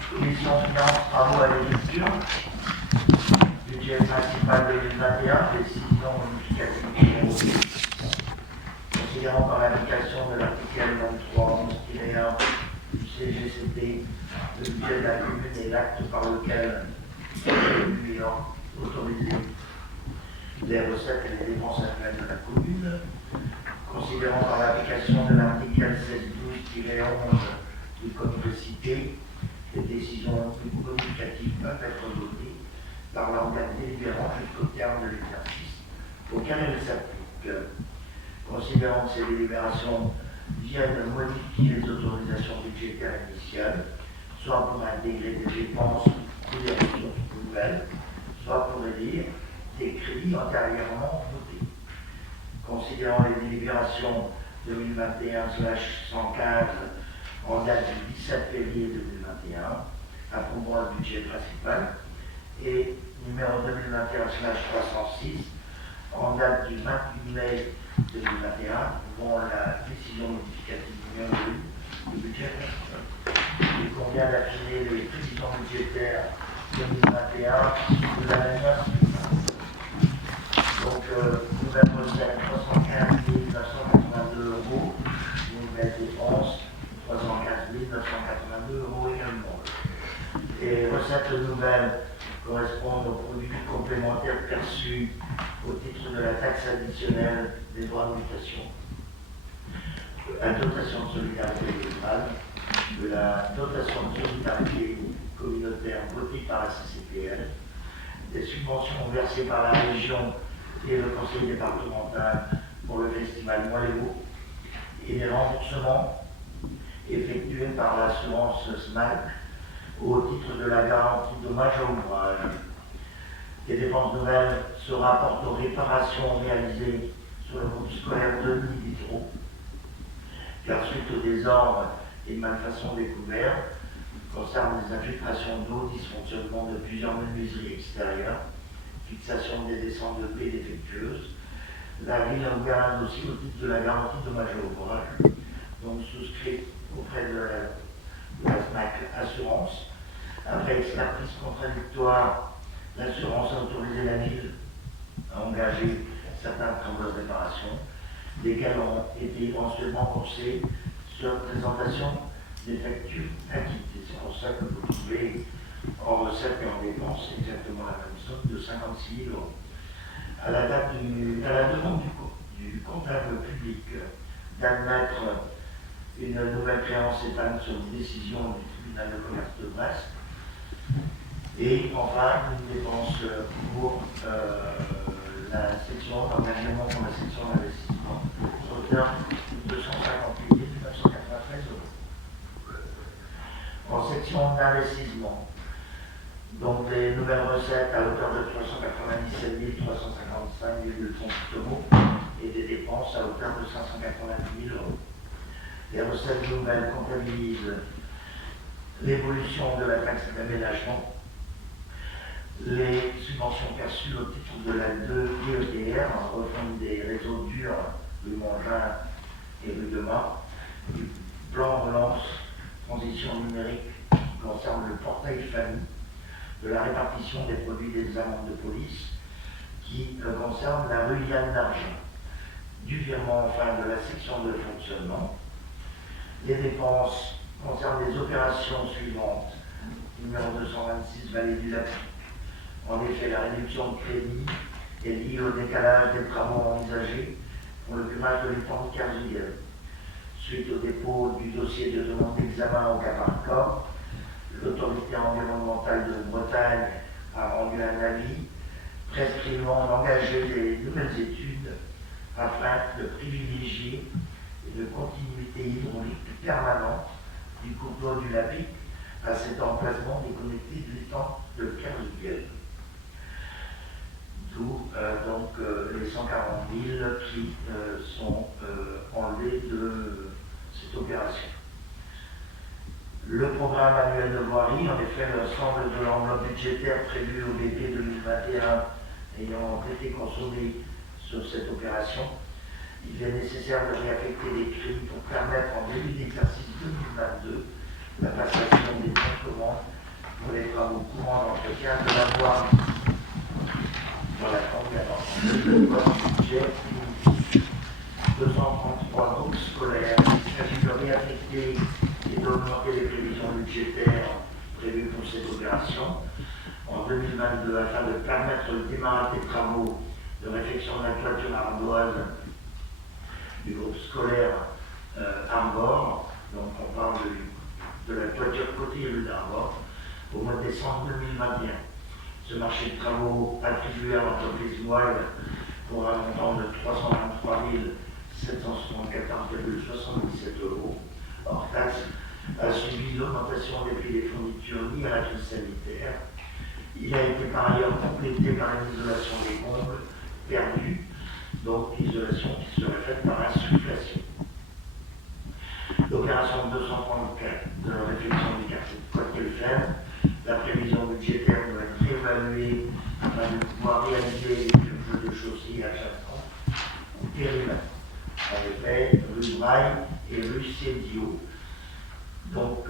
Commission finance, travaux à l'écriture. Budget principal 2021, décision modificative numéro 10. Considérant par l'application de l'article 2311-1 du CGCT, le budget de la commune est l'acte par lequel le client autorisé les recettes et les dépenses annuelles de la commune. Considérant par l'application de l'article l'article 11 du code de cité, les décisions communicatives peuvent être votées par l'organe délibérant jusqu'au terme de l'exercice auquel elles s'appliquent. Considérant que ces délibérations viennent modifier les autorisations budgétaires initiales, soit pour intégrer des dépenses ou des ressources nouvelles, soit pour élire des crédits antérieurement votés. Considérant les délibérations 2021/115 en date du 17 février 2021, approuvant le budget principal, et numéro 2021/306 en date du 28 mai 2021, pour la décision modificative numéro 1 du budget principal. Il convient d'affiner les prévisions budgétaires 2021 de la manière suivante. Donc, nouvelle recette 315 982 €, nouvelle dépense 315 982 € également. Les recettes nouvelles correspondent aux produits complémentaires perçus au titre de la taxe additionnelle des droits de mutation, la dotation de solidarité rurale, de la dotation de solidarité communautaire votée par la CCPL, des subventions versées par la région et le conseil départemental pour le festival Moiléo, et des remboursements effectués par l'assurance SMAC au titre de la garantie dommage à ouvrage. Les dépenses nouvelles se rapportent aux réparations réalisées sur le groupe scolaire de Diderot, car suite au désordre et malfaçons découverts, concernant les infiltrations d'eau, dysfonctionnement de plusieurs menuiseries extérieures, fixation des descentes de paix défectueuses, la ville a ouvert un dossier au titre de la garantie dommage à ouvrage, donc souscrit auprès de la SMAC Assurance. Après expertise contradictoire, l'assurance a autorisé la ville à engager certains travaux de réparation, lesquels ont été ensuite remboursés sur présentation des factures acquittées. C'est pour ça que vous trouvez en recettes et en dépenses exactement la même somme de 56 000 €. À la demande du comptable public d'admettre une nouvelle créance épargne sur une décision du tribunal de commerce de Brest. Et enfin, une dépense pour la section d'engagement pour la section d'investissement, sur hauteur de 258 993 €. En section d'investissement, donc les nouvelles recettes à hauteur de 397 355,38 € et des dépenses à hauteur de 590 000 €. Les recettes nouvelles comptabilisent l'évolution de la taxe d'aménagement, les subventions perçues au titre de la 2 DETR, refonte des réseaux durs rue Mongin et rue de Mars, du plan relance transition numérique qui concerne le portail famille, de la répartition des produits des amendes de police qui concerne la rue Yann d'Argent, du virement enfin de la section de fonctionnement. Les dépenses concernent les opérations suivantes. Numéro 226, Vallée du Lac. En effet, la réduction de crédit est liée au décalage des travaux envisagés pour le curage de l'étang de Kerzuyen. Suite au dépôt du dossier de demande d'examen au cas par cas, l'autorité environnementale de Bretagne a rendu un avis prescrivant d'engager des nouvelles études afin de privilégier une continuité hydraulique permanente du cours d'eau du Lapic à cet emplacement déconnecté de l'étang de Kerzuyen. D'où donc les 140 000 qui sont enlevés de cette opération. Le programme annuel de voirie, en effet, l'ensemble de l'enveloppe budgétaire prévue au BP 2021 ayant été consommée sur cette opération, il est nécessaire de réaffecter les crédits pour permettre en début d'exercice 2022 la passation des bons de commande pour les travaux courants d'entretien de la voirie. Voilà, le budget 233 groupes scolaires. Il s'agit de réaffecter et d'augmenter les prévisions budgétaires prévues pour cette opération en 2022 afin de permettre le démarrage des travaux de réfection de la toiture ardoise du groupe scolaire Arbor. Donc chaussée rue d'Arvor au mois de décembre 2021. Ce marché de travaux attribué à l'entreprise Moelle pour un montant de 323 774,77 € hors taxe a subi l'augmentation des prix des fournitures liées à la crise sanitaire. Il a été par ailleurs complété par une isolation des combles perdus, donc l'isolation qui serait faite par insufflation. L'opération 234 de la réflexion du quartier de Poitiers-le-Fer, la prévision budgétaire doit être réévaluée afin de pouvoir réaliser les jeux de chaussée à Chasson ou périmètre. En effet, rue Braille et rue Cédio, donc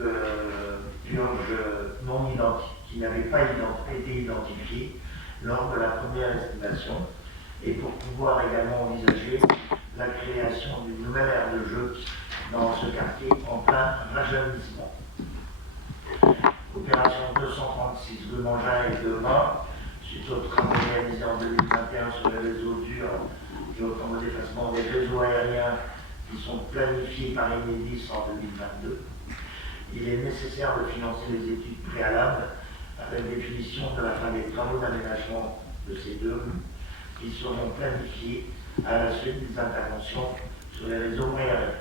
purges non identiques, qui n'avaient pas été identifiées lors de la première estimation, et pour pouvoir également envisager la création d'une nouvelle aire de jeu dans ce quartier en plein rajeunissement. Opération 236 rue Mangin et Demain, suite aux travaux réalisés en 2021 sur les réseaux durs et au temps de déplacement des réseaux aériens qui sont planifiés par Enedis en 2022. Il est nécessaire de financer les études préalables avec définition de la fin des travaux d'aménagement de ces deux rues qui seront planifiés à la suite des interventions sur les réseaux aériens.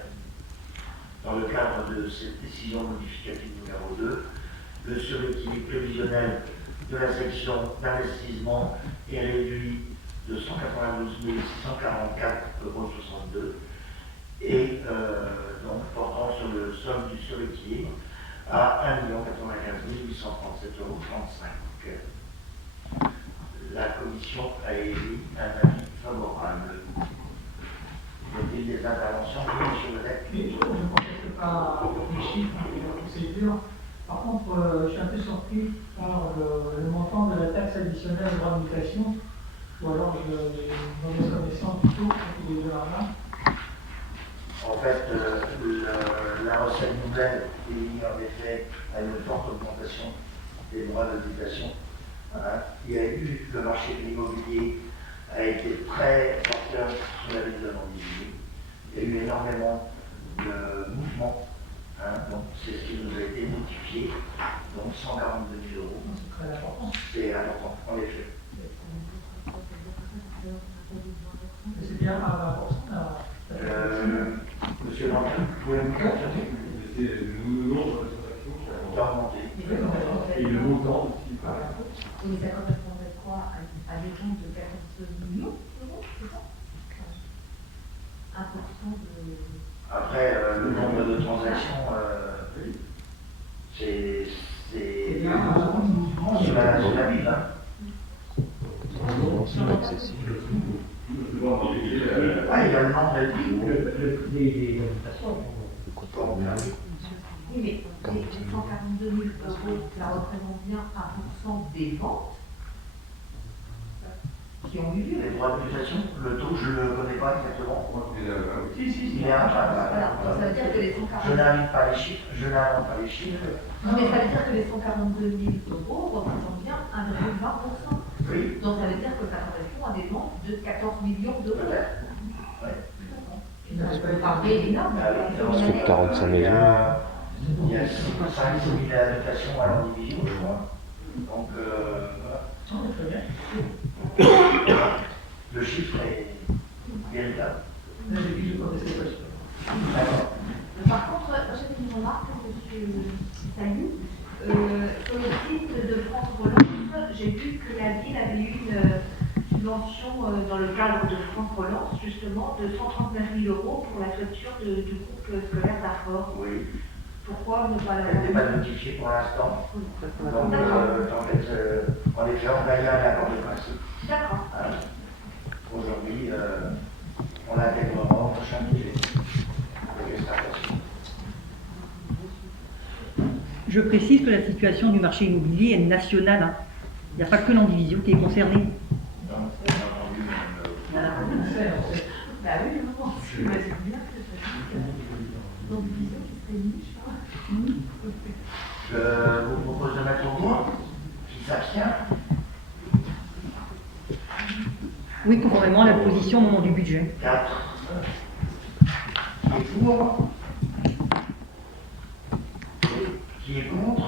Dans le cadre de cette décision modificative numéro 2, le suréquilibre prévisionnel de la section d'investissement est réduit de 192 644,62 € et donc portant sur le solde du suréquilibre à 1 95 837,35 €. La commission a émis un avis favorable. Y a-t-il des interventions? Monsieur Vedec. Je ne conteste pas les chiffres et la procédure. Par contre, je suis un peu surpris par le montant de la taxe additionnelle de droit de mutation, ou alors je mauvaise connaissance du taux qui est de l'argent. En fait, la recette nouvelle est liée en effet à une forte augmentation des droits de mutation. Il y a eu, le marché de l'immobilier a été très porteur sur la ville de Landivisier. Il y a eu énormément de mouvements. Donc c'est ce qui nous a été notifié. Donc 142 000 €. C'est très important. C'est important, en effet. Mais c'est bien à 20%. Monsieur Lantin, vous pouvez me confirmer? C'est le nombre de transactions qui a D'augmenter. augmenté. Et le montant aussi. Oui, mais ça correspondrait quoi à des comptes de 14 millions d'euros, c'est ça 1% de... Après, le nombre de transactions, c'est sur la ville. C'est accessible. Ah, il y a le nombre de des habitations. Oui, mais les 142 000 €, ça représente bien 1% des ventes qui ont eu lieu. les droits de mutation. Le taux, je ne le connais pas exactement. Si. Il est un Voilà, donc ça veut dire que les 142 Je n'invite pas les chiffres, je n'invente pas les chiffres. Non, mais ça veut dire que les 142 000 € représentent bien 1,20%. Oui, Donc ça veut dire que ça correspond à des ventes de 14 millions d'euros. peut-être. Ça peut paraître énorme. Sur 45 maisons. Il y a 5 000 habitations à l'individu, je crois. Donc, voilà. Le chiffre est véritable. Là, j'ai dit que je ne connaissais pas le chiffre. D'accord. Par contre, j'avais une remarque, monsieur Salut. Sur le site de France Relance, j'ai vu que la ville avait eu une subvention dans le cadre de France Relance, justement, de 139 000 € pour la toiture du groupe scolaire d'Arfort. Oui, Pourquoi ne pas elle n'est la... pas notifiée pour l'instant. Donc, en fait, on est fait envoyer un accord de principe. D'accord. Aujourd'hui, on l'intégrera au prochain budget de l'exploitation. Je précise que la situation du marché immobilier est nationale. Hein. Il n'y a pas que l'Andivisio qui est concerné. Donc, on a entendu On sait. Bah oui, non, je m'imagine bien que ça donc, disons qu'il serait niche. Je vous propose de mettre au point. Qui s'abstient? Oui, conformément à la position au moment du budget. 4. Qui est pour? Qui est contre?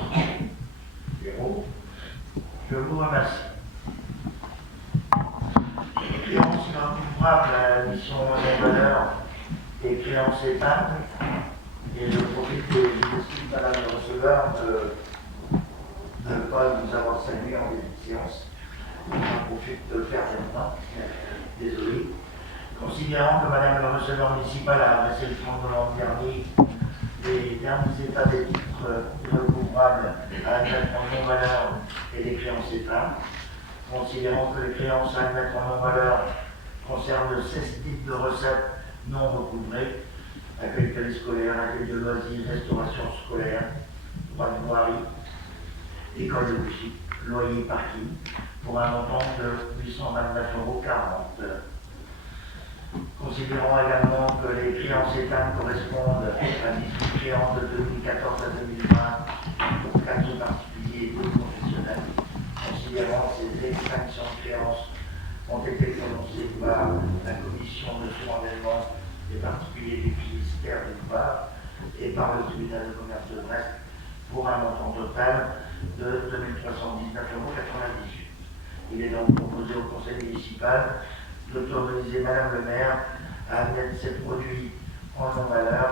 valeur des créances épargne. Et je profite de Madame le receveur de ne pas nous avoir salué en début de séance. J'en profite de le faire maintenant. Désolé. Considérant que Madame le receveur municipal a adressé le 30 novembre dernier les derniers états des titres recouvrables à admettre en non-valeur et des créances épargne, considérant que les créances à admettre en non-valeur concernent 16 types de recettes non recouvrées, accueil périscolaire, accueil de loisirs, restauration scolaire, droit de voirie, école de musique, loyer parking, pour un montant de 829,40 €. Considérant également que les créances épargnes correspondent à 18 créances de 2014 à 2020 pour 4 particuliers et 2 professionnels, considérant que ces extinctions de créances ont été prononcées par la commission de surendettement des particuliers du ministère d'une part et par le tribunal de commerce de Brest pour un montant total de 2319,98 €. Il est donc proposé au conseil municipal d'autoriser Madame le maire à admettre ces produits en non-valeur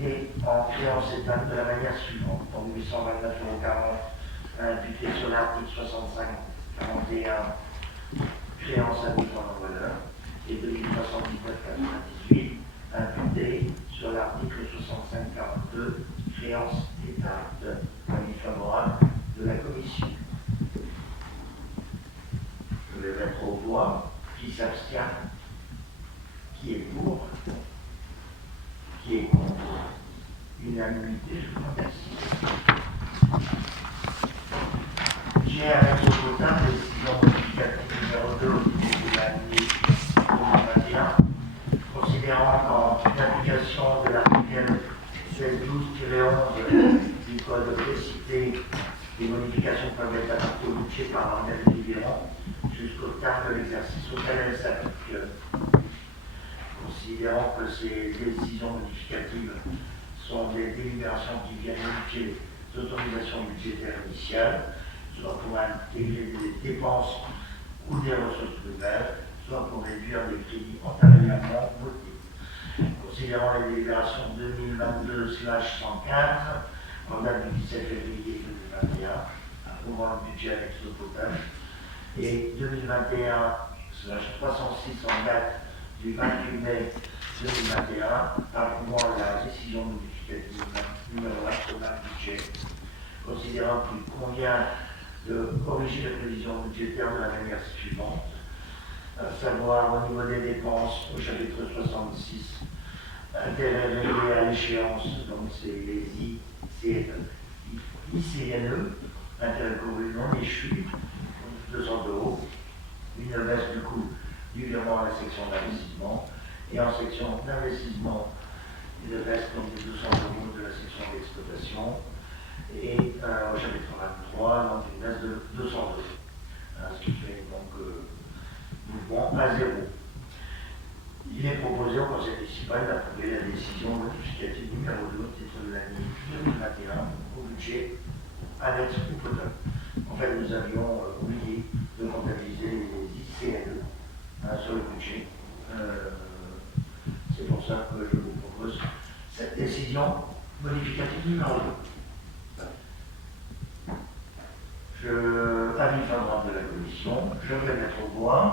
et en créance épargne de la manière suivante. Donc 829,40 € imputés sur l'article 65-41, créance à mise en non-valeur, et 2319,98 € imputés sur l'article 65-42, créance épargne. Avis favorable de la commission. Je vais mettre aux voix. Qui s'abstient? Qui est pour? Qui est contre? Unanimité, je vous remercie. J'ai à mettre au votant la décision modificative numéro 2 au niveau de l'année 2021, considérant qu'en application de l'article 1612-11 du Code précité, les modifications peuvent être apportées au budget par l'organe délibérant jusqu'au terme de l'exercice auquel elles s'appliquent. Considérant que ces décisions modificatives sont des délibérations qui viennent modifier les autorisations budgétaires initiales, soit pour intégrer des dépenses ou des ressources nouvelles, soit pour réduire les crédits antérieurement votés. Considérant les délibérations 2022/115, en date du 17 février 2021, approuvant le budget avec eau potable, et 2021/306 en date du 28 mai 2021, approuvant la décision modificative numéro 1 sur le budget, considérant qu'il convient de corriger les prévisions budgétaires de la manière suivante, à savoir au niveau des dépenses au chapitre 66, intérêts réglés à l'échéance, donc c'est les ICNE, intérêts courus non échus, 200 €, une baisse du coût du virement à la section d'investissement, et en section d'investissement, une baisse donc de 200 € de la section d'exploitation, et au chapitre 23, donc une baisse de 200 €, ce qui fait donc mouvement à 0. Il est proposé au conseil municipal d'approuver la décision modificative numéro 2 au titre de l'année 2021 au budget annexe au potable. En fait, nous avions oublié de comptabiliser les ICNE sur le budget. C'est pour ça que je vous propose cette décision modificative numéro 2. Avis favorable de la commission. Je vais mettre aux voix.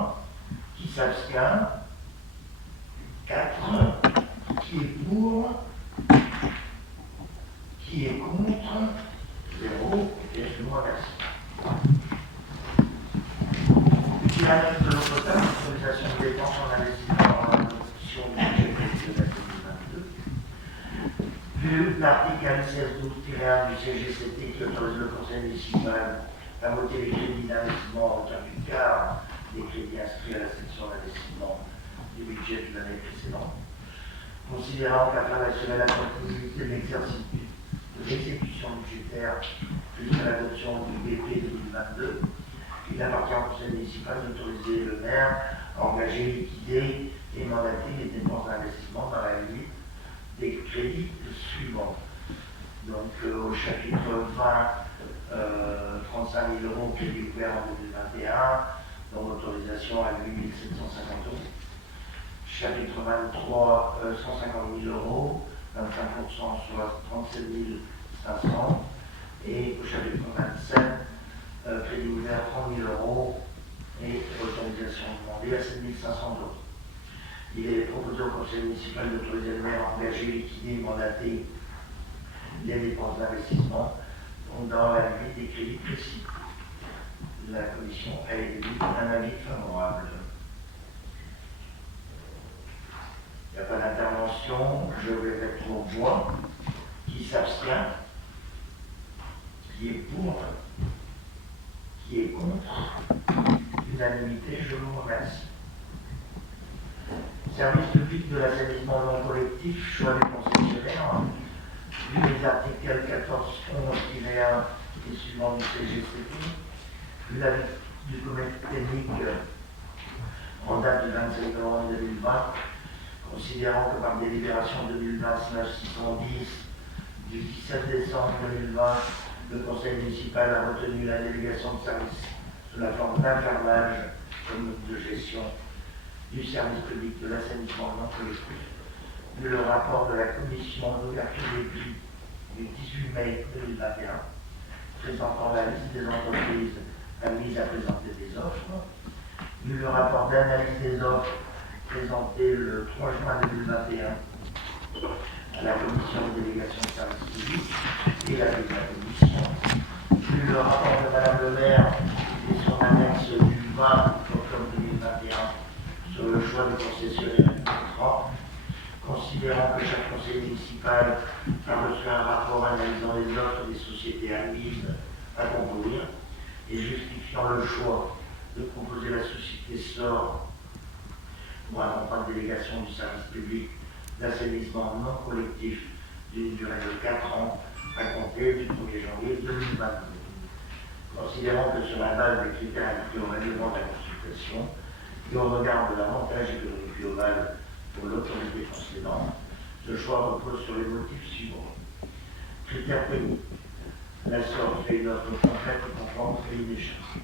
Qui s'abstient? 4. Qui est pour? Qui est contre? 0. Et je vous remercie. Budget annexe de l'eau potable, autorisation de dépenses en investissement dans la production du budget de l'année 2022. Vu l'article 1612-1 du CGCT qui autorise le conseil municipal à voter les crédits d'investissement à hauteur du quart des crédits inscrits à la section d'investissement du budget de l'année précédente, considérant qu'afin d'assurer la continuité de l'exercice de l'exécution budgétaire jusqu'à l'adoption du BP 2022, il appartient au conseil municipal d'autoriser le maire à engager, liquider et mandater les dépenses d'investissement dans la limite des crédits suivants. Donc au chapitre 20, 35 000 € crédit ouvert en 2021, dont l'autorisation à 8 750 €. Chapitre 23, 150 000 euros, 25%, soit 37 500. Et au chapitre 27, crédit ouvert 30 000 euros et autorisation demandée à 7 500 euros. Il est proposé au conseil municipal d'autoriser le maire à engager, liquider et mandater les dépenses d'investissement dans la limite des crédits précis. La commission a émis un avis favorable. Il n'y a pas d'intervention, je vais mettre au voix. Qui s'abstient? Qui est pour? Qui est contre? Unanimité, je vous remercie. Service public de l'assainissement non collectif, choix des concessionnaires. Vu les articles 14, 11, 1 et suivant du CGCP, vu l'avis du comité technique en date du 25 novembre 2020, considérant que par délibération 2020/610 du 17 décembre 2020, le conseil municipal a retenu la délégation de service sous la forme d'infermage comme de gestion du service public de l'assainissement non collectif, vu le rapport de la commission d'ouverture des prix du 18 mai 2021, présentant la liste des entreprises admises à présenter des offres, vu le rapport d'analyse des offres présenté le 3 juin 2021 à la commission de délégation de service public et la commission, vu le rapport de Madame le maire et son annexe du 20 octobre 2021 sur le choix du concessionnaire du contrat, considérant que chaque conseil municipal a reçu un rapport analysant les offres des sociétés admises à concourir et justifiant le choix de proposer la société SOR pour un contrat de délégation du service public d'assainissement non collectif d'une durée de 4 ans à compter du 1er janvier 2022. Considérant que sur la base des critères indiqués au règlement de la consultation et au regard de l'avantage économique global pour l'autorité concédante, ce choix repose sur les motifs suivants. Critères techniques. La SOR fait une offre complète et conforme au cahier des charges.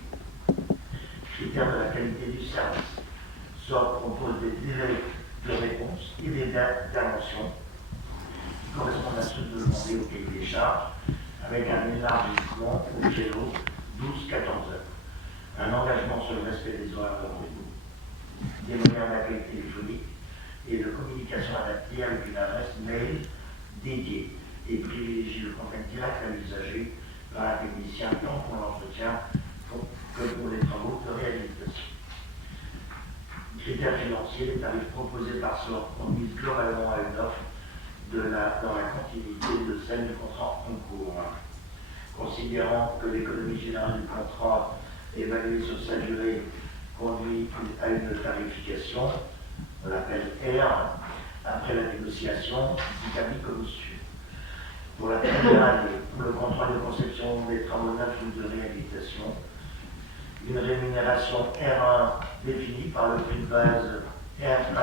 Critères de la qualité du service. SOR propose des délais de réponse et des dates d'intervention qui correspondent à ceux demandés au cahier des charges, avec un élargissement au créneau 12-14 heures. Un engagement sur le respect des horaires de rendez-vous, des moyens d'accueil téléphonique et de communication adaptée avec une adresse mail dédiée et privilégie le contact direct à l'usager par un technicien tant pour l'entretien que pour les travaux de réhabilitation. Critères financiers, les tarifs proposés par SOR conduisent globalement à une offre dans la continuité de celle du contrat en cours. Considérant que l'économie générale du contrat évaluée sur sa durée conduit à une tarification, on l'appelle R, après la négociation, établie comme suit. Pour la première année, pour le contrôle de conception des travaux neufs ou de réhabilitation, une rémunération R1 définie par le prix de base R10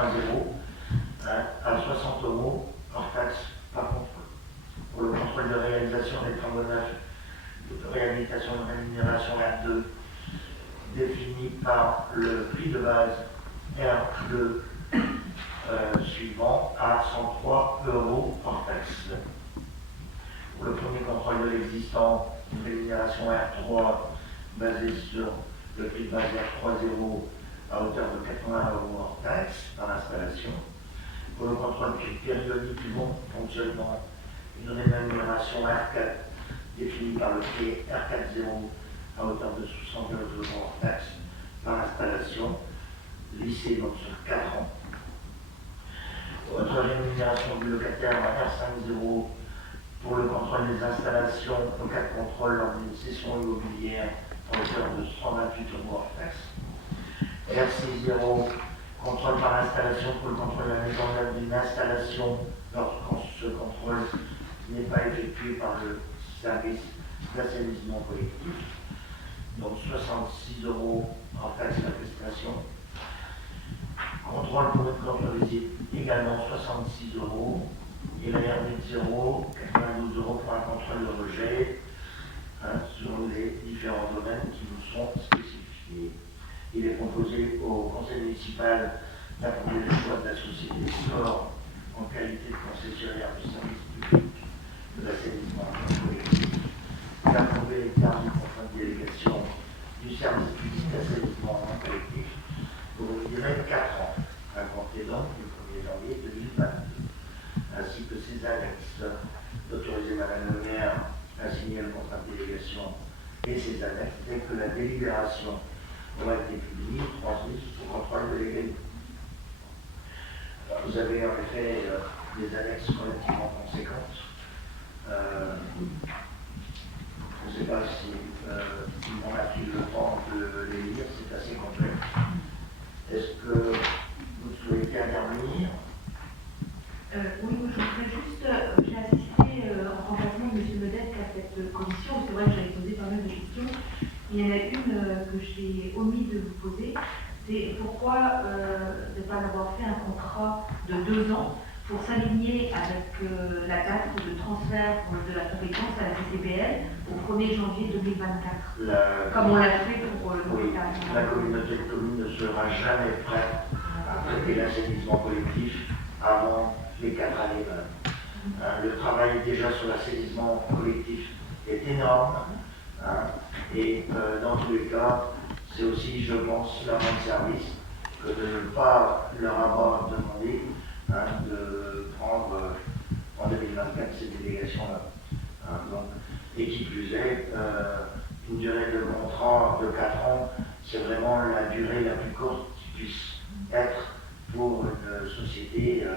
à 60 € hors taxe par contrôle. Pour le contrôle de réalisation des travaux neufs de réhabilitation de rémunération R2 définie par le prix de base R2 suivant à 103 € hors taxe. Pour le premier contrôle de l'existant, une rémunération R3 basée sur le prix de base R3.0 à hauteur de 80 € hors taxe par installation. Pour le contrôle périodique du bon fonctionnement, une rémunération R4 définie par le prix R4.0 à hauteur de 72 € hors taxe par installation, lissée donc sur 4 ans. Autre rémunération du locataire R5.0 pour le contrôle des installations au cas de contrôle lors d'une session immobilière à hauteur de 128 € hors taxe. R6.0, contrôle par installation pour le contrôle de la mise en œuvre d'une installation lorsque ce contrôle n'est pas effectué par le service d'assainissement collectif. Donc 66 € hors taxe la prestation. Contrôle pour une contre-visite, également 66 €. Et la R8.0, 92 € pour un contrôle de rejet sur les différents domaines qui nous sont spécifiés. Il est proposé au conseil municipal d'approuver le choix de la société SOR en qualité de concessionnaire du service public de l'assainissement collectif, d'approuver les termes du contrat de délégation du service public d'assainissement collectif pour une durée de 4 ans, à compter donc du 1er janvier 2022, ainsi que ces annexes d'autoriser Madame le maire à signer le contrat de délégation et ces annexes dès que la délibération aura été publiée, transmise sous contrôle de légalité. Vous avez en effet des annexes relativement conséquentes. Je ne sais pas si on a pris le temps de les lire, c'est assez complexe. Est-ce que vous souhaitez intervenir? Oui, je voudrais juste, j'ai assisté en remplacement de M. Medec à cette commission. C'est vrai que j'avais posé pas mal de questions. Il y en a une que j'ai omis de vous poser. C'est pourquoi ne pas avoir fait un contrat de 2 ans pour s'aligner avec la date de transfert de la compétence à la CCBL au 1er janvier 2024. Comme on l'a fait pour l'hôpital. La communauté de communes ne sera jamais prête à traiter l'assainissement collectif avant les 4 années. Le travail déjà sur l'assainissement collectif est énorme. Et dans tous les cas, c'est aussi, je pense, leur rendre service que de ne pas leur avoir demandé de prendre en 2024 ces délégations-là. Et qui plus est, une durée de contrat de 4 ans, c'est vraiment la durée la plus courte qui puisse être pour une société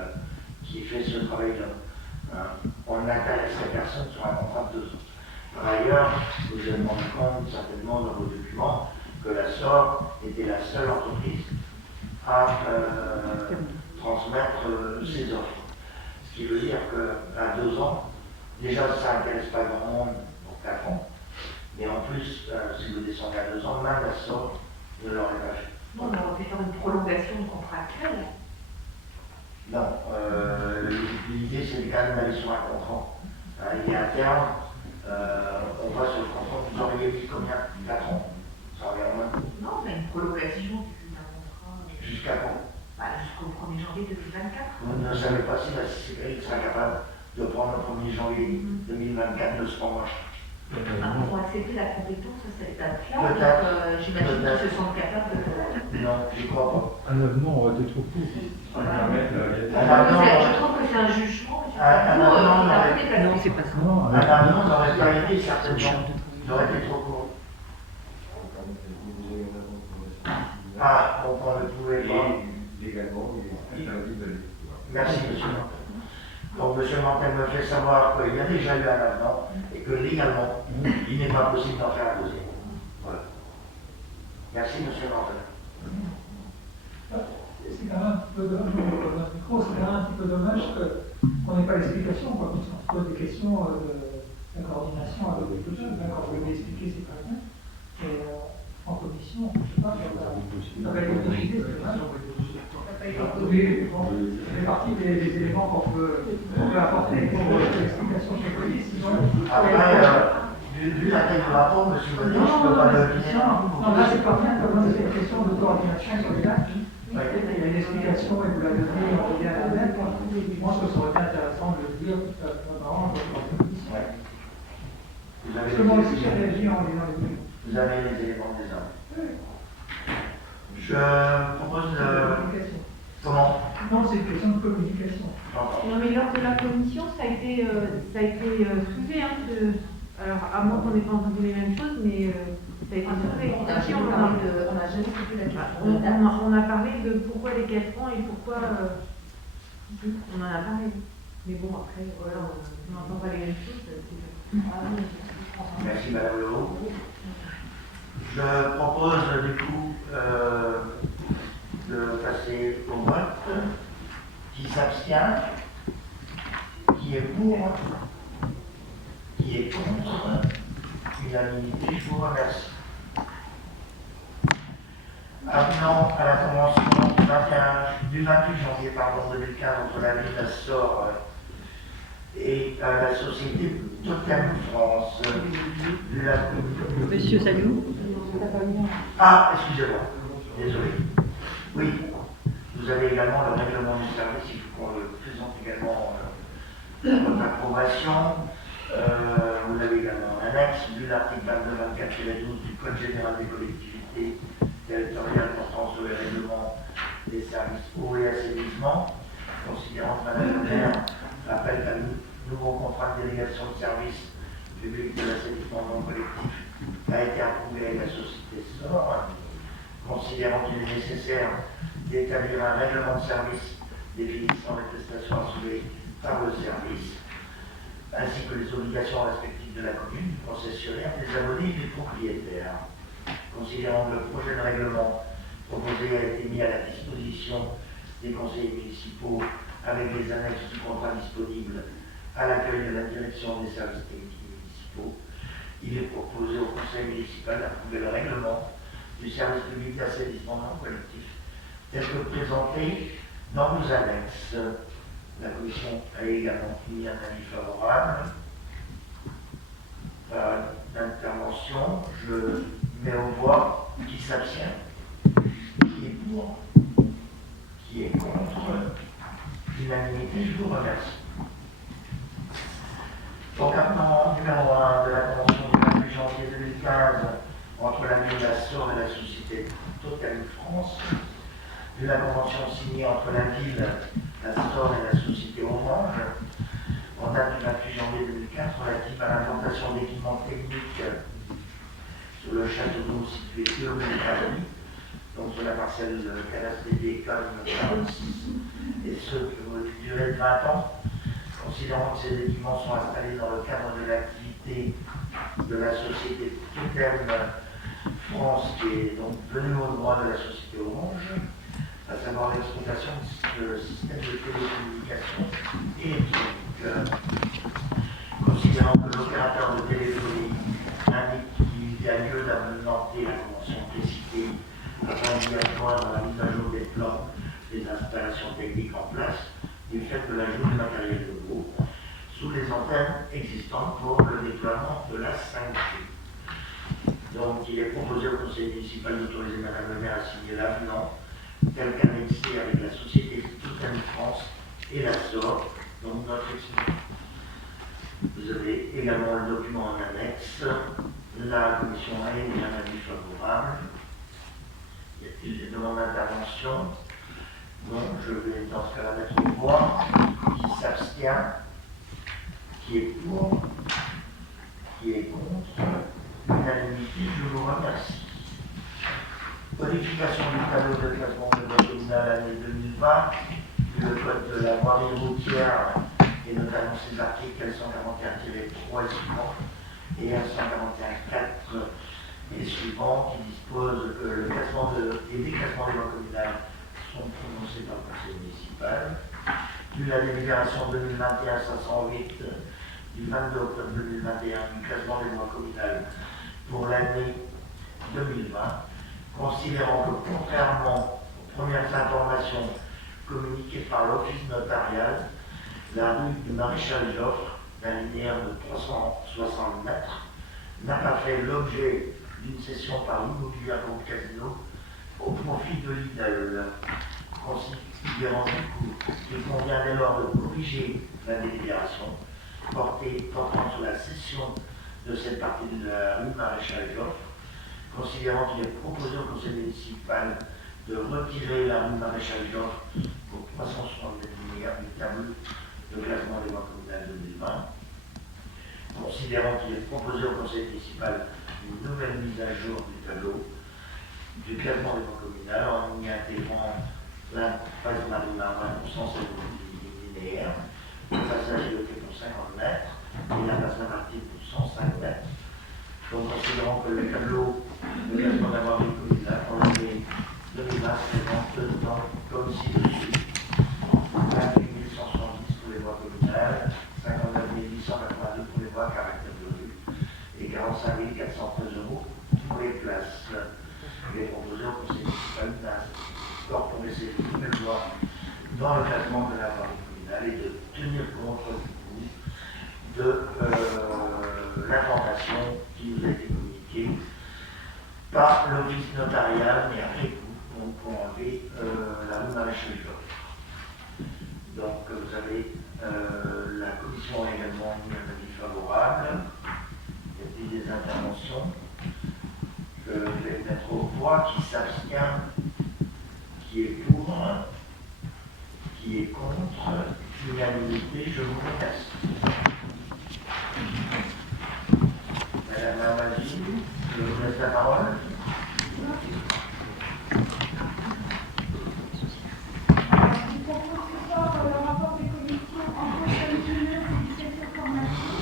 qui fait ce travail-là. On n'intéresserait personne sur un contrat de 2 ans. Par ailleurs, vous vous êtes rendu compte certainement dans vos documents que la SOR était la seule entreprise à transmettre ses offres. Ce qui veut dire qu'à 2 ans, déjà ça n'intéresse pas grand monde pour 4 ans, mais en plus, si vous descendez à 2 ans, même la SOR ne l'aurait pas fait. Non, on aurait pu faire une prolongation contractuelle. Non, l'idée c'est quand même d'aller sur un contrat. Et à terme, on va sur le contrat, vous auriez dit combien? 4 ans? Ça revient moins. Non, mais une prolongation d'un contrat. Jusqu'à quand? Jusqu'au 1er janvier 2024. Vous ne savez pas si la CCBL sera capable de prendre le 1er janvier 2024 de ce moment. Pour accepter la compétence à cette date-là, j'imagine Peut-être. qu'ils se sentent capables de le faire. Non, je ne crois pas. Un avenant aurait été trop court. Je trouve que c'est un jugement. Non, c'est pas ça. Non, Un avenant n'aurait pas été certainement. Ça aurait été trop court. Donc on ne pouvait pas. Légalement, il est interdit de les. Merci, monsieur Martin. Donc, monsieur Martin me fait savoir qu'il y a déjà eu un avenant et que légalement, il n'est pas possible d'en faire un deuxième. Voilà. Merci, monsieur Martin. C'est quand même un petit peu dommage, c'est quand même un petit peu dommage qu'on n'ait pas l'explication, quoi. On se pose des questions de la coordination avec les jeunes, quand vous voulez expliquer, c'est pas bien. Et en commission, je ne sais pas, ça va être décidé, c'est dommage. Oui, bon, ça fait partie des éléments qu'on peut apporter pour l'explication chez police. Après, vu la taille du rapport, monsieur Bonnet, je ne peux pas le dire. Non, là, c'est pas bien, comme c'est une question de coordination sur les dates. Il y a une explication et vous la donnez en lien à la lettre. Je pense que ça aurait été intéressant de le dire tout à fait avant dans la commission. Parce que moi aussi, j'ai réagi en lisant les livres. Vous avez les éléments des hommes. Je propose de. Comment? Non, c'est une question de communication. Non, mais lors de la commission, ça a été soulevé. Alors, à moins qu'on n'ait pas entendu les mêmes choses, mais ça a été soulevé. On n'a jamais posé la question. On a parlé de pourquoi les 4 ans et pourquoi. On en a parlé. Mais bon, après, voilà, on n'entend pas les mêmes choses. Merci, madame Leroux. Je propose du coup de passer au vote. Qui s'abstient? Qui est pour? Qui est contre? Unanimité, je vous remercie. Avenant à la convention du 28 janvier 2015 entre la ville d'Assor et la société Totem France de la commune. Monsieur Saliou. Ah, excusez-moi, désolé. Oui, Vous avez également le règlement du service, il faut qu'on le présente également à votre approbation. Vous l'avez également en annexe, vu l'article 22-24-12 du Code général des collectivités territoriales portant sur les règlements des services eau et assainissement, considérant que Madame le maire rappelle qu'un nouveau contrat de délégation de service public de l'assainissement non collectif a été approuvé avec la société SOR, considérant qu'il est nécessaire d'établir un règlement de service définissant les prestations assurées par le service, ainsi que les obligations respectives de la commune, du concessionnaire, des abonnés et des propriétaires. Considérant que le projet de règlement proposé a été mis à la disposition des conseillers municipaux avec les annexes du contrat disponible à l'accueil de la direction des services techniques municipaux, il est proposé au conseil municipal d'approuver le règlement du service public d'assainissement non collectif tel que présenté dans vos annexes. La commission a également émis un avis favorable. Pas d'intervention. Je mets aux voix qui s'abstient, qui est pour, qui est contre. L'unanimité, je vous remercie. Donc, amendement numéro 1 de la Convention du 28 janvier 2015 entre la ville de la SOR et la société Total France, de la convention signée entre la ville, la SOR et la société Orange, en date du 28 janvier 2015, relative à l'implantation d'équipements techniques sur le château d'eau situé 2 rue de Paris, donc sur la parcelle cadastrée des Colmes 46, et ce pour une durée de 20 ans, considérant que ces équipements sont installés dans le cadre de l'activité de la société Totem France, qui est donc venue au droit de la société Orange, à savoir l'exploitation de systèmes de télécommunication électronique. Considérant que l'opérateur de téléphonie indique qu'il y a lieu d'alimenter la convention précitée afin d'y adjoindre la mise à jour des plans des installations techniques en place du fait de l'ajout de matériel nouveau sous les antennes existantes pour le déploiement de la 5G. Donc, il est proposé au conseil municipal d'autoriser Madame le maire à signer l'avenant tel qu'annexé avec la société Totem France et la SOR, donc notre expert. Vous avez également le document en annexe. La commission a émis un avis favorable. Y a-t-il des demandes d'intervention? Non, je vais dans ce cas-là mettre aux voix. Qui s'abstient? Qui est pour? Qui est contre? Unanimité, je vous remercie. Modification du tableau de classement de voie communale l'année 2020, le code de la voirie routière, et notamment ses articles L141-3 et suivants, et L141-4 et suivants, qui disposent que le classement et déclassement des voies communales sont prononcés par le conseil municipal. Vu la délibération 2021-508 du 22 octobre 2021 du classement des voies communales pour l'année 2020, considérant que contrairement aux premières informations communiquées par l'office notarial, la rue du Maréchal Joffre, d'un linéaire de 360 mètres, n'a pas fait l'objet d'une cession par l'immobilier Groupe Casino au profit de l'IDAE. Considérant du coup qu'il convient dès lors de corriger la délibération portant sur la cession de cette partie de la rue Maréchal Joffre, considérant qu'il est proposé au conseil municipal de retirer la rue Maréchal Joffre pour 360 mètres linéaires du tableau de classement des voies communales 2020, considérant qu'il est proposé au conseil municipal une nouvelle mise à jour du tableau du classement des voies communales en y intégrant la phase Marie-Marin pour 150 linéaires, le passage de pour 50 mètres et la phase Saint-Martin pour 105 mètres. Donc, considérant que le tableau de classement de la voirie communale pour l'année 2020 se présente comme ci-dessus: 28 170 pour les voies communales, 59 882 pour les voies à caractère de rue et 45 413 € pour les places. Il est proposé au conseil municipal d'incorporer ces nouvelles voies dans le classement de la voirie communale et de tenir compte de l'information qui nous a été communiquée par l'office notarial, mais après coup, donc pour enlever la rue Maréchal savez, la commission a également mis un avis favorable. Il y a eu des interventions. Je vais mettre au voix qui s'abstient, qui est pour, qui est contre. Unanimité, je vous remercie. Madame Amagi, je vous laisse la parole. Je propose ce soir le rapport des commissions emploi jeunesse et éducation formation,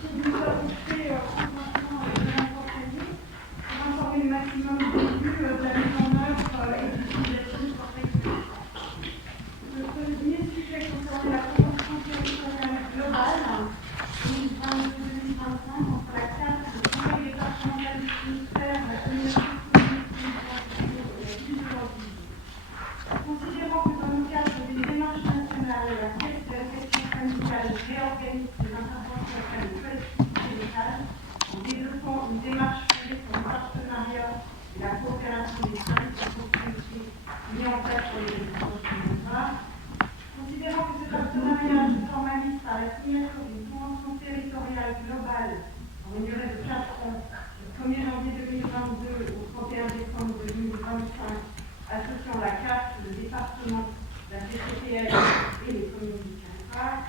qui nous a fait conjointement avec Mme Portani, pour informer le maximum d'élus de la mise en œuvre et de l'utilisation du portail communal. Le premier sujet concernait la convention territoriale globale 2022-2025 entre la CAF, le Conseil départemental du ministère, la communauté communale et la ville de l'Orgie. Considérant que dans le cadre des démarches nationales, la Caisse de l'allocation familiale réorganise les interventions auprès des collectivités locales en développant une démarche fondée sur le partenariat et la coopération des services de proximité mis en place pour les habitants du territoire. Considérant que ce partenariat se formalise par la signature d'une convention territoriale globale en une durée de 4 ans, du 1er janvier 2022 au 31 décembre 2025, associant la CAF, le département, la CCPL et les communes du territoire,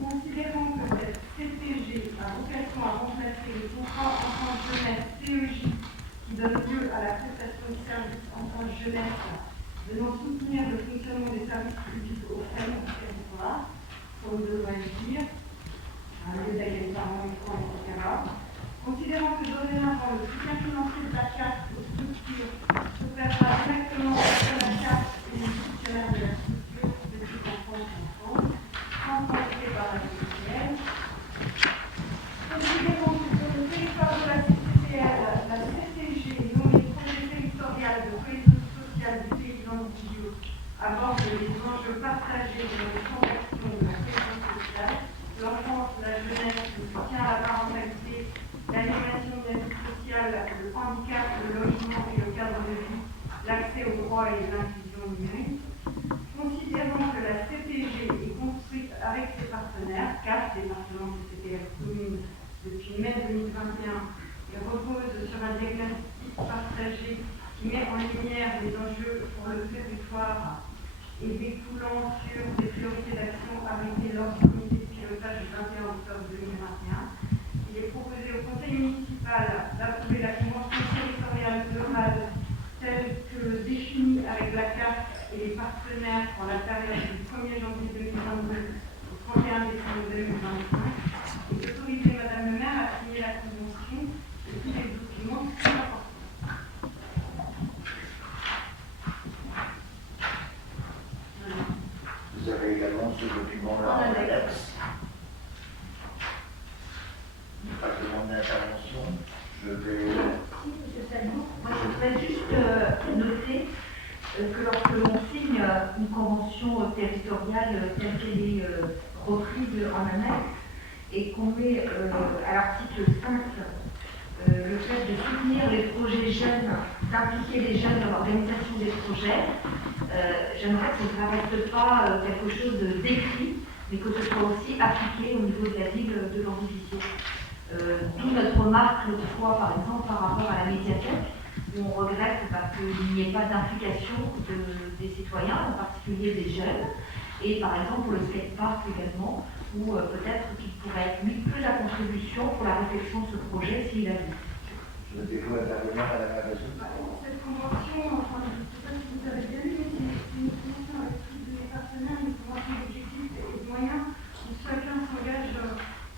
considérant que cette CPG a vocation à remplacer le contrat enfant jeunesse CEJ qui donne lieu à la prestation de services enfant jeunesse venant soutenir le fonctionnement des services publics aux familles du territoire, comme de loisirs, un lieu d'accueil parents, enfants, etc. Considérant que dorénavant le soutien financier de la CAF aux structures s'opérera directement entre la CAF et les gestionnaires de la structure depuis l'enfance sans passer par la CCPL. Considérant que sur le territoire de la CCPL, la CCG, dont les projets territoriaux de cohésion sociale des paysans du aborde les enjeux partagés dans le champ d'action de la cohésion sociale, l'enfance, la jeunesse, le soutien à la parentalité, l'animation de la vie sociale, le handicap, le logement et le cadre de vie, l'accès aux droits et l'inclusion numérique. Considérant que la CPG est construite avec ses partenaires, 4 départements CCPL communes depuis mai 2021, et repose sur un diagnostic partagé qui met en lumière les enjeux pour le territoire et découlant sur des priorités d'action arrêtées lors du comité de pilotage du 21 octobre 2021. Il est proposé au Conseil municipal d'approuver la convention territoriale globale telle que définie avec la CAF et les partenaires pour la période du 1er janvier 2022 au 31 décembre 2025 et d'autoriser Madame le maire à signer la convention et tous les documents qui sont apportés. Vous avez également ce document-là en annexe. Pas de demande d'intervention. Je vais. Si, M. Salmon, moi je voudrais juste noter que lorsque l'on signe une convention territoriale telle qu'elle est reprise en annexe et qu'on met à l'article 5 le fait de soutenir les projets jeunes, d'impliquer les jeunes dans l'organisation des projets, j'aimerais que ça ne reste pas quelque chose d'écrit, mais que ce soit aussi appliqué au niveau de la ville de l'Andivision. D'où notre remarque l'autre fois, par exemple, par rapport à la médiathèque, où on regrette qu'il n'y ait pas d'implication des citoyens, en particulier des jeunes, et par exemple pour le skatepark également, où peut-être qu'il pourrait être mis plus à contribution pour la réflexion de ce projet s'il a lieu. Je vais défouler intervenir à la Magazine. Cette convention, enfin, je ne sais pas si vous avez bien lu, mais c'est une convention avec tous les partenaires, une convention d'objectifs et de moyens, où chacun s'engage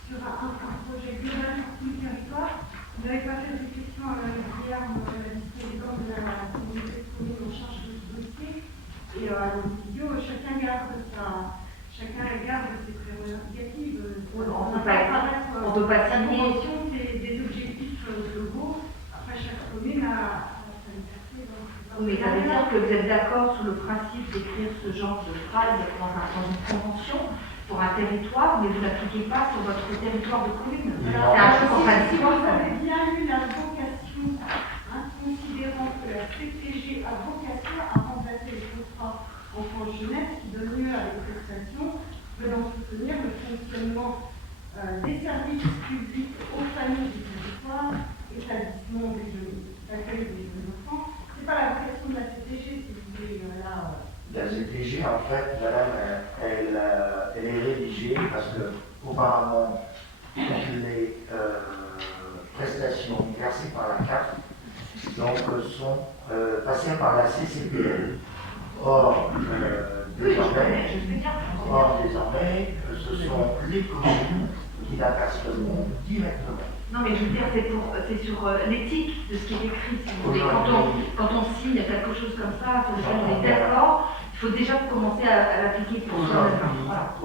sur un projet global pour tout le territoire. Vous n'avez pas fait de réflexion à la Guillaume, la vice-présidente de la communauté de communes en charge de ce dossier, et à l'Andivision, chacun garde ses prérogatives. On ne peut pas La signer. convention, c'est des objectifs globaux. Après, chaque commune a sa liberté. Oui, mais ça veut dire que vous êtes d'accord sur le principe d'écrire ce genre de phrase dans une convention pour un territoire, mais vous n'appliquez pas sur votre territoire de commune. C'est un peu Si vous contradictoire. avez bien eu la vocation, considérant que la CPG a vocation à remplacer les contrats enfants-jeunesse qui donnent lieu à des prestations, soutenir le fonctionnement des services publics aux familles du territoire, établissements d'accueil des jeunes enfants. Ce n'est pas la vocation de la CTG, si vous voulez, là. La CTG, en fait, madame, elle est rédigée parce que auparavant, toutes les prestations versées par la CAF donc, sont passées par la CCPL. Or, désormais, ce sont les communes qui la percevront directement. Non, mais je veux dire, c'est sur l'éthique de ce qui est écrit. Si vous voulez. Quand on signe quelque chose comme ça, sur lequel on est d'accord, il faut déjà commencer à l'appliquer pour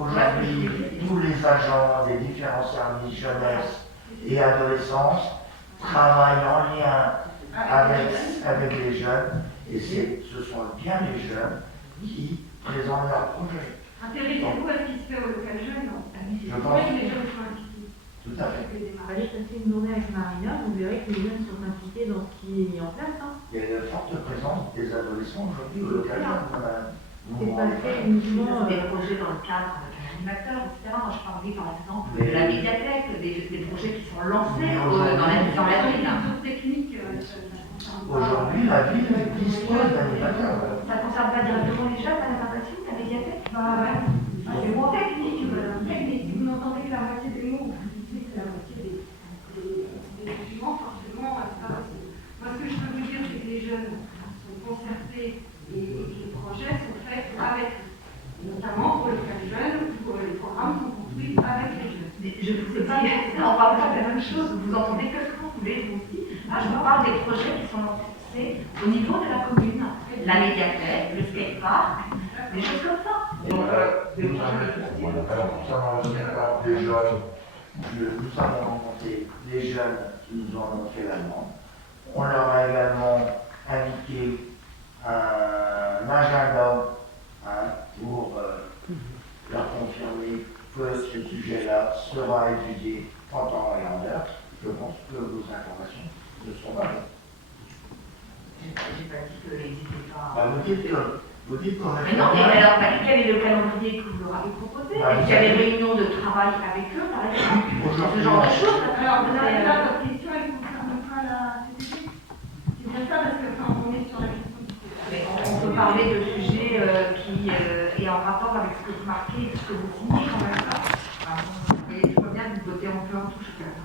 Aujourd'hui, tous les agents des différents services jeunesse et adolescence travaillent en lien avec les jeunes, et ce sont bien les jeunes qui présentent leurs projets. Intéressez-vous à ce qui se fait au local jeune, non? Je C'est pense. vrai que les jeunes sont impliqués. Tout à fait. Allez passer une journée avec Marina, vous verrez que les jeunes sont impliqués dans ce qui est mis en place. Hein. Il y a une forte présence des adolescents aujourd'hui au local jeune. C'est pas fait uniquement des projets dans le cadre d'un animateur, etc. Moi, je parlais par exemple de la médiathèque, des projets qui sont lancés dans la ville. Technique, aujourd'hui, la ville dispose d'animateurs. Ça ne concerne pas directement les jeunes, Madame Abbassi, la médiathèque? c'est moins technique, madame. Technique. Si vous n'entendez que la moitié des mots, vous dites que c'est la moitié des documents, forcément, c'est pas possible. Moi, ce que je peux vous dire, c'est que les jeunes sont concertés et les projets sont faits avec eux. Notamment pour le cas jeune, où les programmes sont construits avec les jeunes. Je vous ai dit, on parle pas de la même chose. Vous entendez que ce que vous voulez, vous aussi. Moi, je vous parle des projets qui sont lancés au niveau de la commune. La médiathèque, le skatepark, des choses comme ça. Alors, concernant le secteur des jeunes, nous avons rencontré des jeunes qui nous ont annoncé la demande. On leur a également indiqué un agenda pour leur confirmer que ce sujet-là sera étudié en temps et en heure. Je pense que vos informations ne sont pas bonnes. J'ai pas dit que n'hésitez pas. Vous dites qu'on a Mais non, mais alors, quel est le calendrier que vous leur avez proposé? Est-ce qu'il y a des réunions de travail avec eux, par exemple? Ce genre de choses. Alors, là, votre question, elle ne concerne pas la CTG. C'est bien ça, parce que on est sur la question du Mais on peut parler de sujets qui est en rapport avec ce que vous marquez, ce que vous signez quand même là. Et je vois bien que vous votez un peu en touche quand même.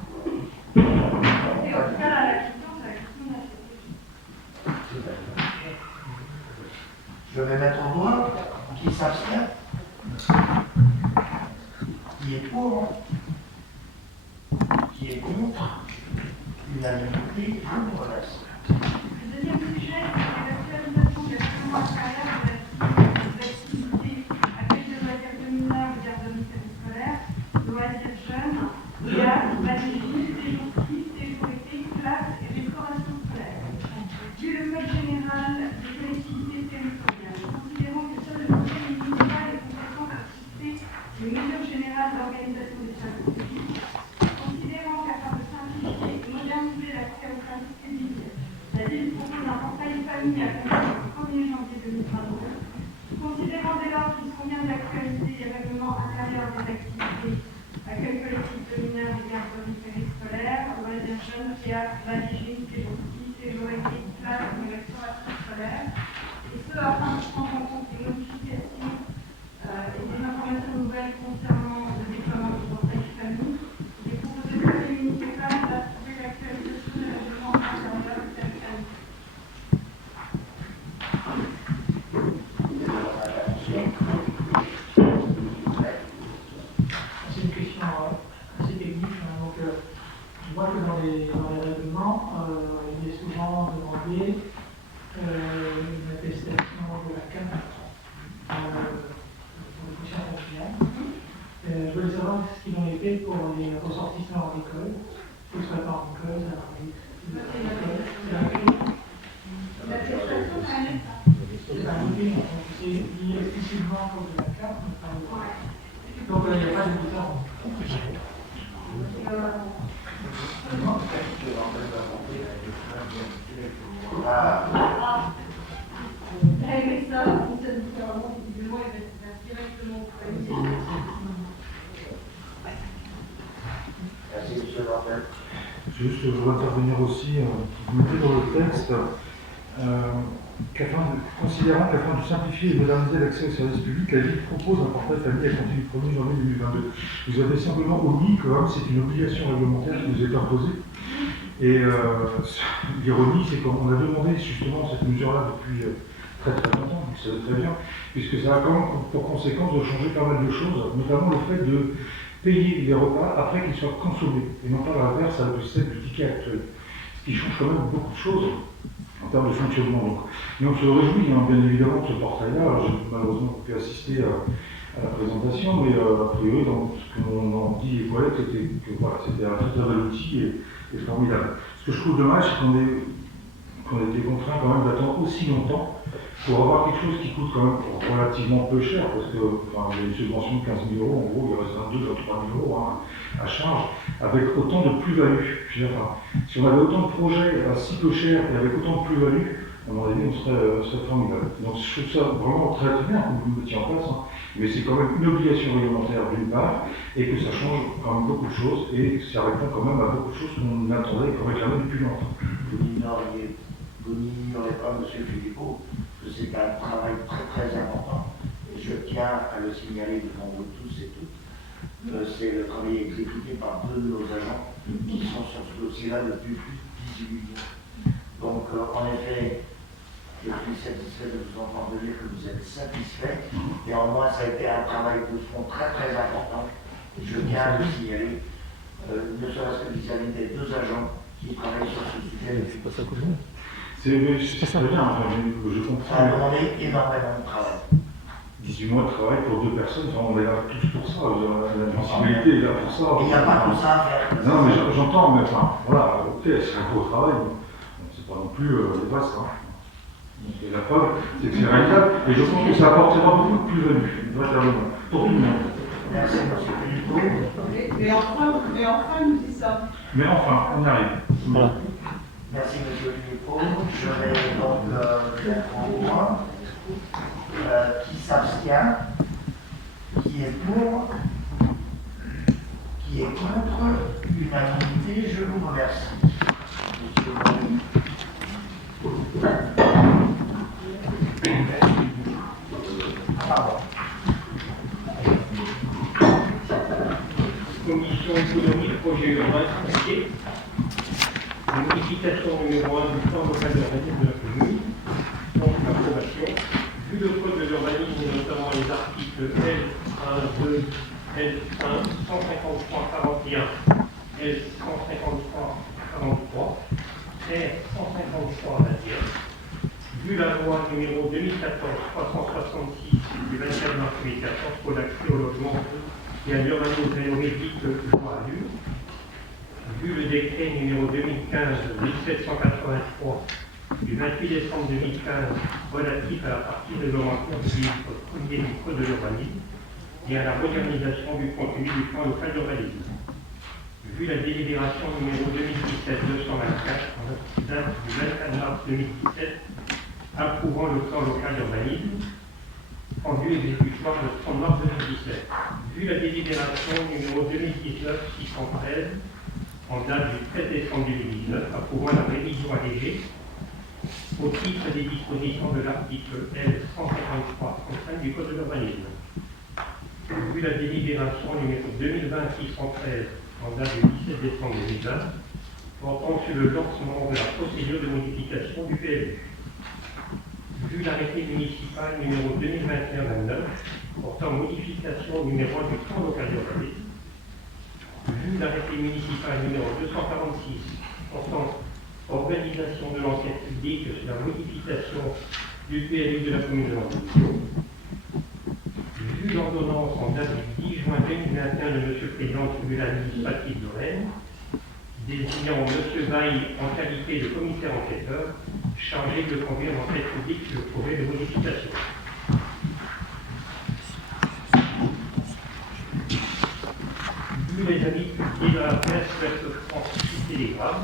Et en tout cas, la question, c'est la question de la CTG. Je vais mettre au vote qui s'abstient, qui est pour, qui est contre, unanimité, je vous remercie. Le deuxième sujet, c'est l'actualisation des règlements intérieurs des activités accueil de loisirs de mineurs, garderie scolaire, loisirs jeunes, théâtre, bâtiment, séjour ski, séjour été, classe et restauration scolaire. Vu le code général des collectivités territoriales, considérons que seul le conseil municipal est compétent pour fixer les mesures générales d'organisation des services publics, considérant qu'afin de simplifier et moderniser l'accès aux services publics, la ville propose un portail famille à compter du 1er janvier 2022, considérant dès lors qu'il convient d'actualiser les règlements intérieurs des activités, accueil collectif de mineurs et garderie périscolaire, loisirs jeunes, théâtre, bâtiment, séjour ski, séjour été, classe et restauration scolaire, et ce afin de prendre en compte les modifications et des informations nouvelles concernant le déploiement du portail famille. Il est proposé au conseil municipal d'approuver l'actualisation des règlements intérieurs de cette famille. C'est une question assez technique. Donc, je vois que dans les règlements, il est souvent demandé une attestation de la CAF pour les prochains fonctionnaires. Je voulais savoir ce qu'il en était pour les ressortissants en école, exploitants en école, salariés. L'attestation, ça allait ça. C'est pas indiqué, donc c'est lié exclusivement pour de la CAF. Donc il n'y a pas de différence. Mais ça fonctionne différemment, visiblement, il va directement au foyer. Juste, je voudrais intervenir aussi, vous mettez dans le texte, considérant qu'afin de simplifier et moderniser l'accès aux services publics, la ville propose un portail famille à compter du 1er janvier 2022. Vous avez simplement omis que c'est une obligation réglementaire qui nous est imposée. Et l'ironie, c'est qu'on a demandé justement cette mesure-là depuis très longtemps, vous le savez très bien, puisque ça a quand même pour conséquence de changer pas mal de choses, notamment le fait de payer les repas après qu'ils soient consommés, et non pas l'inverse avec le système du ticket actuel. Ce qui change quand même beaucoup de choses en termes de fonctionnement. Donc. Et on se réjouit bien évidemment de ce portail-là. Alors j'ai malheureusement pu assister à la présentation, mais a priori, dans ce qu'on en dit les collègues, c'était que voilà, c'était un très bel outil et formidable. Ce que je trouve dommage, c'est qu'on a été contraint quand même d'attendre aussi longtemps pour avoir quelque chose qui coûte quand même relativement peu cher, parce que il y a une subvention de 15 000 €, en gros, il reste 22 000 à 3 000 € à charge, avec autant de plus-value. Si on avait autant de projets si peu cher et avec autant de plus-value, à mon avis, on serait formidable. Donc je trouve ça vraiment très bien que vous le mettiez en place, mais c'est quand même une obligation réglementaire d'une part, et que ça change quand même beaucoup de choses, et ça répond quand même à beaucoup de choses qu'on attendait et qu'on réclamait depuis longtemps. Vous n'ignorez pas, M. Philippot, que c'est un travail très important, et je tiens à le signaler devant vous tous et toutes. C'est le travail exécuté par 2 de nos agents qui sont sur ce dossier-là depuis plus de 18 mois. Donc, en effet, je suis satisfait de vous entendre dire que vous êtes satisfait. Néanmoins, ça a été un travail de fond très important. Et je tiens à le signaler, ne serait-ce que vis-à-vis des 2 agents qui travaillent sur ce sujet depuis. C'est pas ça que je veux. C'est très bien, je comprends. Ça a demandé énormément de travail. 18 mois de travail pour 2 personnes, on est là tous pour ça, la sensibilité est là pour ça. Il n'y a pas tout ça à faire. Non, mais j'entends, mais voilà, ok, c'est un beau travail, c'est pas non plus des vastes. Et la preuve, c'est que c'est réalisable, et je pense que ça apportera beaucoup de plus-value, véritablement, pour tout le monde. Merci, M. Philippot. Et enfin, nous dit ça. Mais enfin, on y arrive. Voilà. Merci, M. Philippot. Je vais donc mettre au point. Qui s'abstient, qui est pour, qui est contre, unanimité, je vous remercie. Monsieur Marie. Pardon. Commission économie, projet urbain financier. Modification numéro 1 du plan local d'urbanisme de la commune. Donc l'approbation. Vu le code de l'urbanisme et notamment les articles L1, 2, L1, 153, 41, L 153, 43, R 153, 21, vu la loi numéro 2014-366 du 24 mars 2014 pour l'accès au logement et à l'urbanisme géographique loi ALUR, vu le décret numéro 2015-1783 du 28 décembre 2015 relatif à la partie réglementaire du livre premier du Code de l'urbanisme et à la modernisation du contenu du plan local d'urbanisme. Vu la délibération numéro 2017-224 date du 24 mars 2017 approuvant le plan local d'urbanisme rendu exécutoire le 30 mars 2017. Vu la délibération numéro 2019-613 en date du 13 décembre 2019 approuvant la révision allégée au titre des dispositions de l'article L 153-35 du Code de l'urbanisme. Vu la délibération numéro 2020-613 en date du 17 décembre 2020, portant sur le lancement de la procédure de modification du PLU. Vu l'arrêté municipal numéro 2021-29, portant modification numéro 1 du plan local d'urbanisme. Vu l'arrêté municipal numéro 246, portant organisation de l'enquête publique sur la modification du PLU de la commune de Montpellier. Vu l'ordonnance en date du 10 juin 2021 de M. le Président du tribunal administratif de Rennes, désignant M. Bailly en qualité de commissaire enquêteur, chargé de conduire l'enquête publique sur le projet de modification. Vu les avis publiés dans la presse Ouest France Télégramme,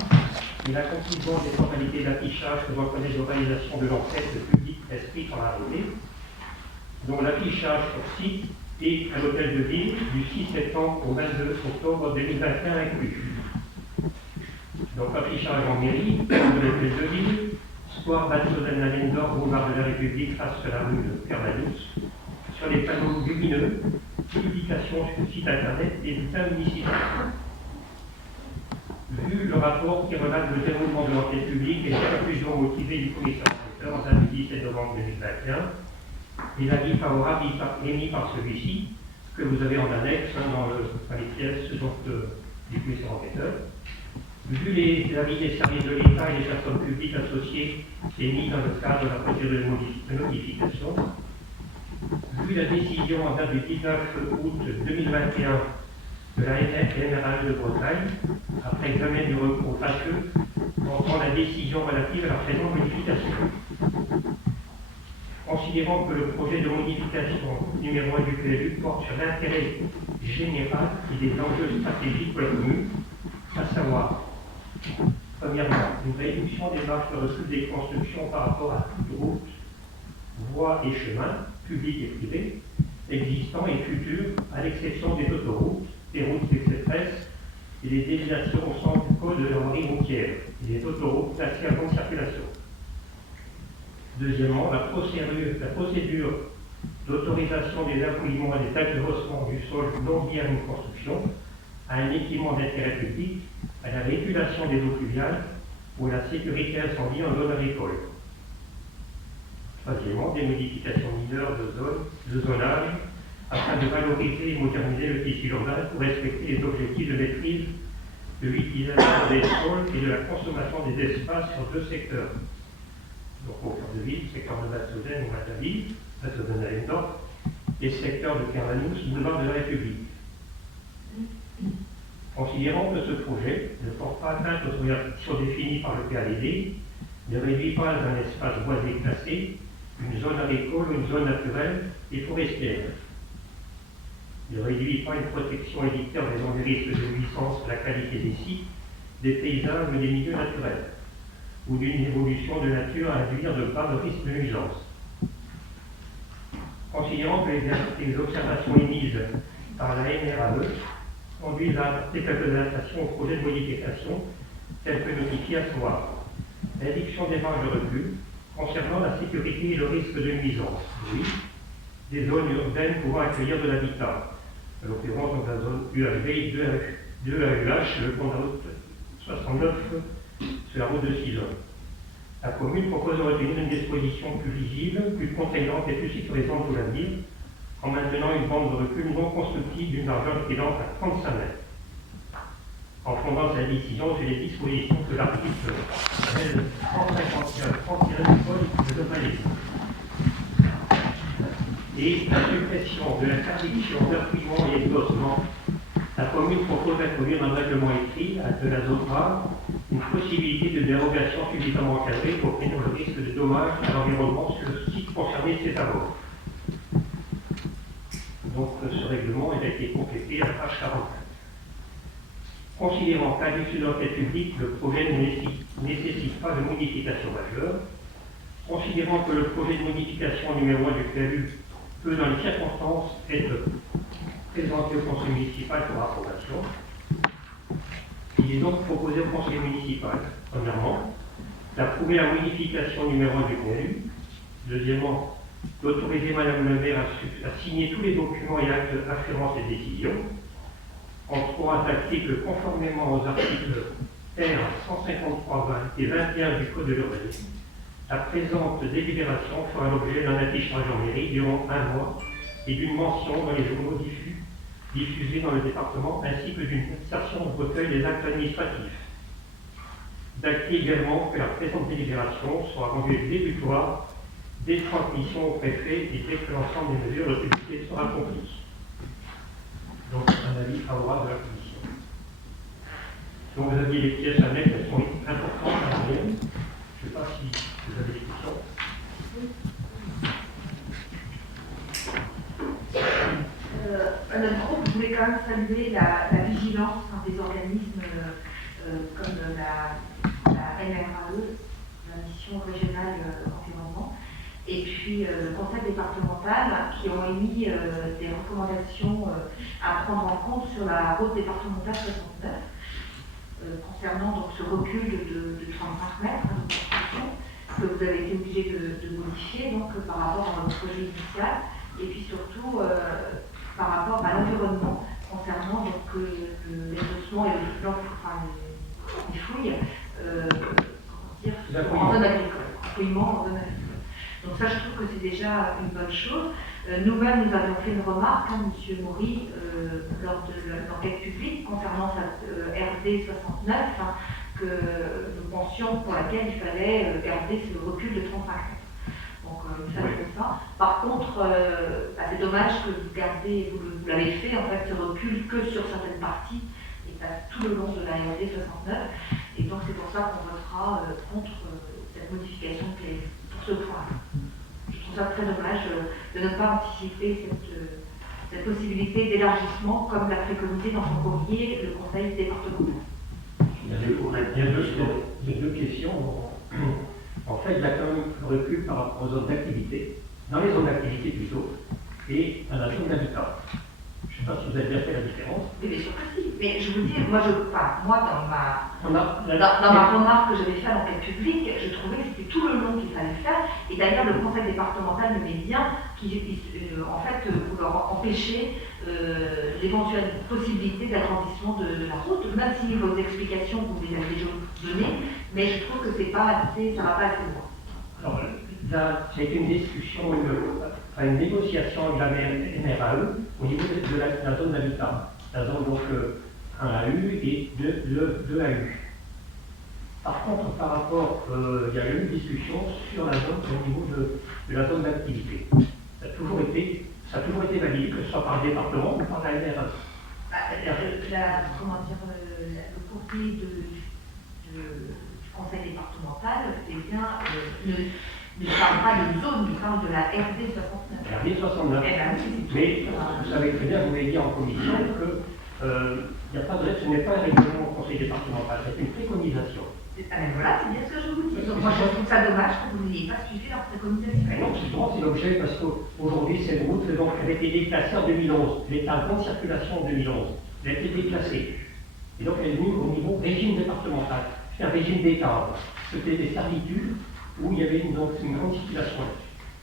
et l'accomplissement des formalités d'affichage que reconnaît l'organisation de l'enquête publique prescrite en arrêté, dont l'affichage sur site et à l'hôtel de ville du 6 septembre au 22 octobre 2021 inclus. Donc affichage en mairie, de l'hôtel de ville, square Bastien-Lavendor, boulevard de la République, face à la rue de Permanus, sur les panneaux lumineux, publication sur le site internet des bulletins municipaux. Vu le rapport qui relate le déroulement de l'enquête publique et les conclusions motivées du commissaire enquêteur en date du 17 novembre 2021, et l'avis favorable émis par celui-ci, que vous avez en annexe dans les pièces du commissaire enquêteur. Vu les avis des services de l'État et des personnes publiques associées émis dans le cadre de la procédure de notification, vu la décision en date du 19 août 2021 de la NRAE de Bretagne, après examen du recours fâcheux, portant la décision relative à la présente modification. Considérant que le projet de modification numéro 1 du PLU porte sur l'intérêt général et des enjeux stratégiques pour la commune, à savoir, premièrement, une réduction des marges de recul des constructions par rapport à toutes routes, voies et chemins, publics et privés, existants et futurs, à l'exception des autoroutes, des routes express et des déviations au centre du code de la voirie routière et des autoroutes classées à grande circulation. Deuxièmement, la procédure d'autorisation des affouillements et des actes de haussement du sol non liés à une construction, à un équipement d'intérêt public, à la régulation des eaux pluviales ou à la sécurité incendie en zone agricole. Troisièmement, des modifications mineures de zonage afin de valoriser et moderniser le tissu urbain pour respecter les objectifs de maîtrise de l'utilisation des sols et de la consommation des espaces sur deux secteurs. Donc au cœur de ville, secteur de Basse-Sauzanne ou Mataville, Basse-Sauzanne-Lavendor, et secteur de Permanus, boulevard de la République. Considérant que ce projet ne porte pas atteinte aux orientations définies par le PADD, ne réduit pas un espace boisé classé, une zone agricole ou une zone naturelle et forestière, ne réduit pas une protection édictée en raison des risques de nuisance à la qualité des sites, des paysages ou des milieux naturels, ou d'une évolution de nature à induire de pas de risque de nuisance. Considérant que les observations émises par la NRAE conduisent à apporter quelques adaptations au projet de modification tel que notifié à savoir réduction des marges de recul concernant la sécurité et le risque de nuisance, oui, des zones urbaines pouvant accueillir de l'habitat, en l'occurrence dans la zone UHB 2AUH, le pont de la route 69 sur la route de Cizon. La commune propose de retenir une disposition plus lisible, plus contraignante et plus sécurisante pour l'avenir, en maintenant une bande de recul non constructive d'une largeur équivalente à 35 mètres. En fondant sa décision sur les dispositions de l'article L 151-31 du Code de l'urbanisme. Et la suppression de l'interdiction d'affouillement et d'endossement, la commune propose d'introduire dans le règlement écrit de la zone A une possibilité de dérogation suffisamment encadrée pour prévenir le risque de dommages à l'environnement sur le site concerné de ses abords. Donc ce règlement a été complété à la page 40. Considérant qu'à l'issue de l'enquête publique, le projet ne nécessite pas de modification majeure, considérant que le projet de modification numéro 1 du PLU peut, dans les circonstances, être présenté au conseil municipal pour approbation, il est donc proposé au conseil municipal, premièrement, d'approuver la modification numéro 1 du PLU, deuxièmement, d'autoriser Madame le maire à signer tous les documents et actes afférents à cette décision, en trois articles conformément aux articles R 153-20 et 21 du Code de l'urbanisme. La présente délibération fera l'objet d'un affichage en mairie durant 1 mois et d'une mention dans les journaux diffusés dans le département, ainsi que d'une insertion au recueil des actes administratifs. D'acter également que la présente délibération sera rendue débutoire dès transmission au préfet et dès que l'ensemble des mesures de publicité sera accompli. Donc, un avis favorable de la commission. Donc, vous aviez les pièces annexes, elles sont importantes à la moyenne. Je ne sais pas si vous avez des questions. Notre groupe voulait quand même saluer la vigilance des organismes comme la NRAE, la mission régionale environnement, et puis le conseil départemental qui ont émis des recommandations à prendre en compte sur la route départementale 69. concernant donc, ce recul de 35 mètres de construction que vous avez été obligé de modifier donc, par rapport à votre projet initial, et puis surtout par rapport à l'environnement concernant donc, l'exhaussement et les fouilles en zone agricole, fouillement en zone agricole. Donc ça, je trouve que c'est déjà une bonne chose. Nous-mêmes, nous avions fait une remarque, M. Maury, lors de l'enquête publique concernant cette RD 69, que nous pensions pour laquelle il fallait garder ce recul de 35 mètres. Donc ça, c'est ça. Par contre, c'est dommage que vous gardez, vous l'avez fait, en fait, ce recul que sur certaines parties et pas tout le long de la RD 69. Et donc c'est pour ça qu'on votera contre cette modification pour ce point. Je trouve ça très dommage de ne pas anticiper cette possibilité d'élargissement comme l'a préconisé dans son courrier le conseil départemental. Il y a deux questions. En fait, il y a quand même un recul par rapport aux zones d'activité, dans les zones d'activité plutôt, et à la zone d'habitat. Je ne sais pas si vous avez bien fait la différence. Oui, bien sûr que si. Mais je vous dis, moi dans ma remarque que j'avais faite à l'enquête publique, je trouvais que c'était tout le long qu'il fallait faire. Et d'ailleurs, le conseil départemental le met bien, en fait, pour leur empêcher l'éventuelle possibilité d'agrandissement de la route, même si vos explications, vous les avez déjà données, mais je trouve que ça va pas assez loin. Alors, là, ça a été une discussion, une négociation avec la NRAE au niveau de la zone d'habitat. La zone donc 1AU et 2AU. Par contre, par rapport, il y a eu une discussion sur la zone au niveau de la zone d'activité. Ça a toujours été validé, que ce soit par le département ou par la NRAE. Le courrier du conseil départemental, c'est bien, ne parle pas de zone, il parle de la RD 69. La RD 69. Mais vous savez très bien, vous l'avez dit en commission, que ce n'est pas un règlement au conseil départemental, c'est une préconisation. Voilà, c'est bien ce que je vous dis. Donc, moi, je trouve ça dommage que vous n'ayez pas suivi leur préconisation. Non, c'est l'objet parce qu'aujourd'hui, cette route, donc, elle a été déclassée en 2011. Elle était en grande circulation en 2011. Elle a été déclassée. Et donc, elle est venue au niveau régime départemental. C'est un régime d'État. C'était des servitudes où il y avait une grande circulation.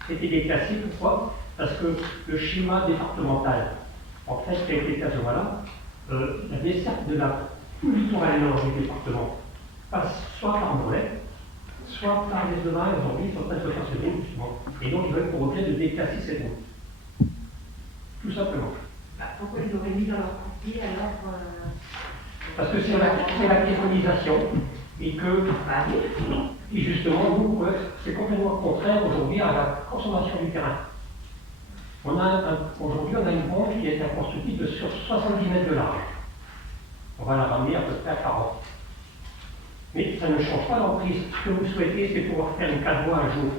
C'était déclassé, pourquoi? Parce que le schéma départemental, en fait, qui a été fait à ce moment-là, la desserte de tout le littoral nord du département passe soit par Morlaix, soit par les Demain, aujourd'hui, ils sont en train de se faire ce route, justement. Et donc, ils veulent pour objet de déclasser cette route. Tout simplement. Pourquoi ils l'auraient mis dans leur courrier alors Parce que c'est la préconisation et que, et justement, nous, c'est complètement contraire aujourd'hui à la consommation du terrain. Aujourd'hui, on a une branche qui est constructive de sur 70 mètres de large. On va la ramener à peu près à 40. Mais ça ne change pas l'emprise. Ce que vous souhaitez, c'est pouvoir faire une 4 voies un jour.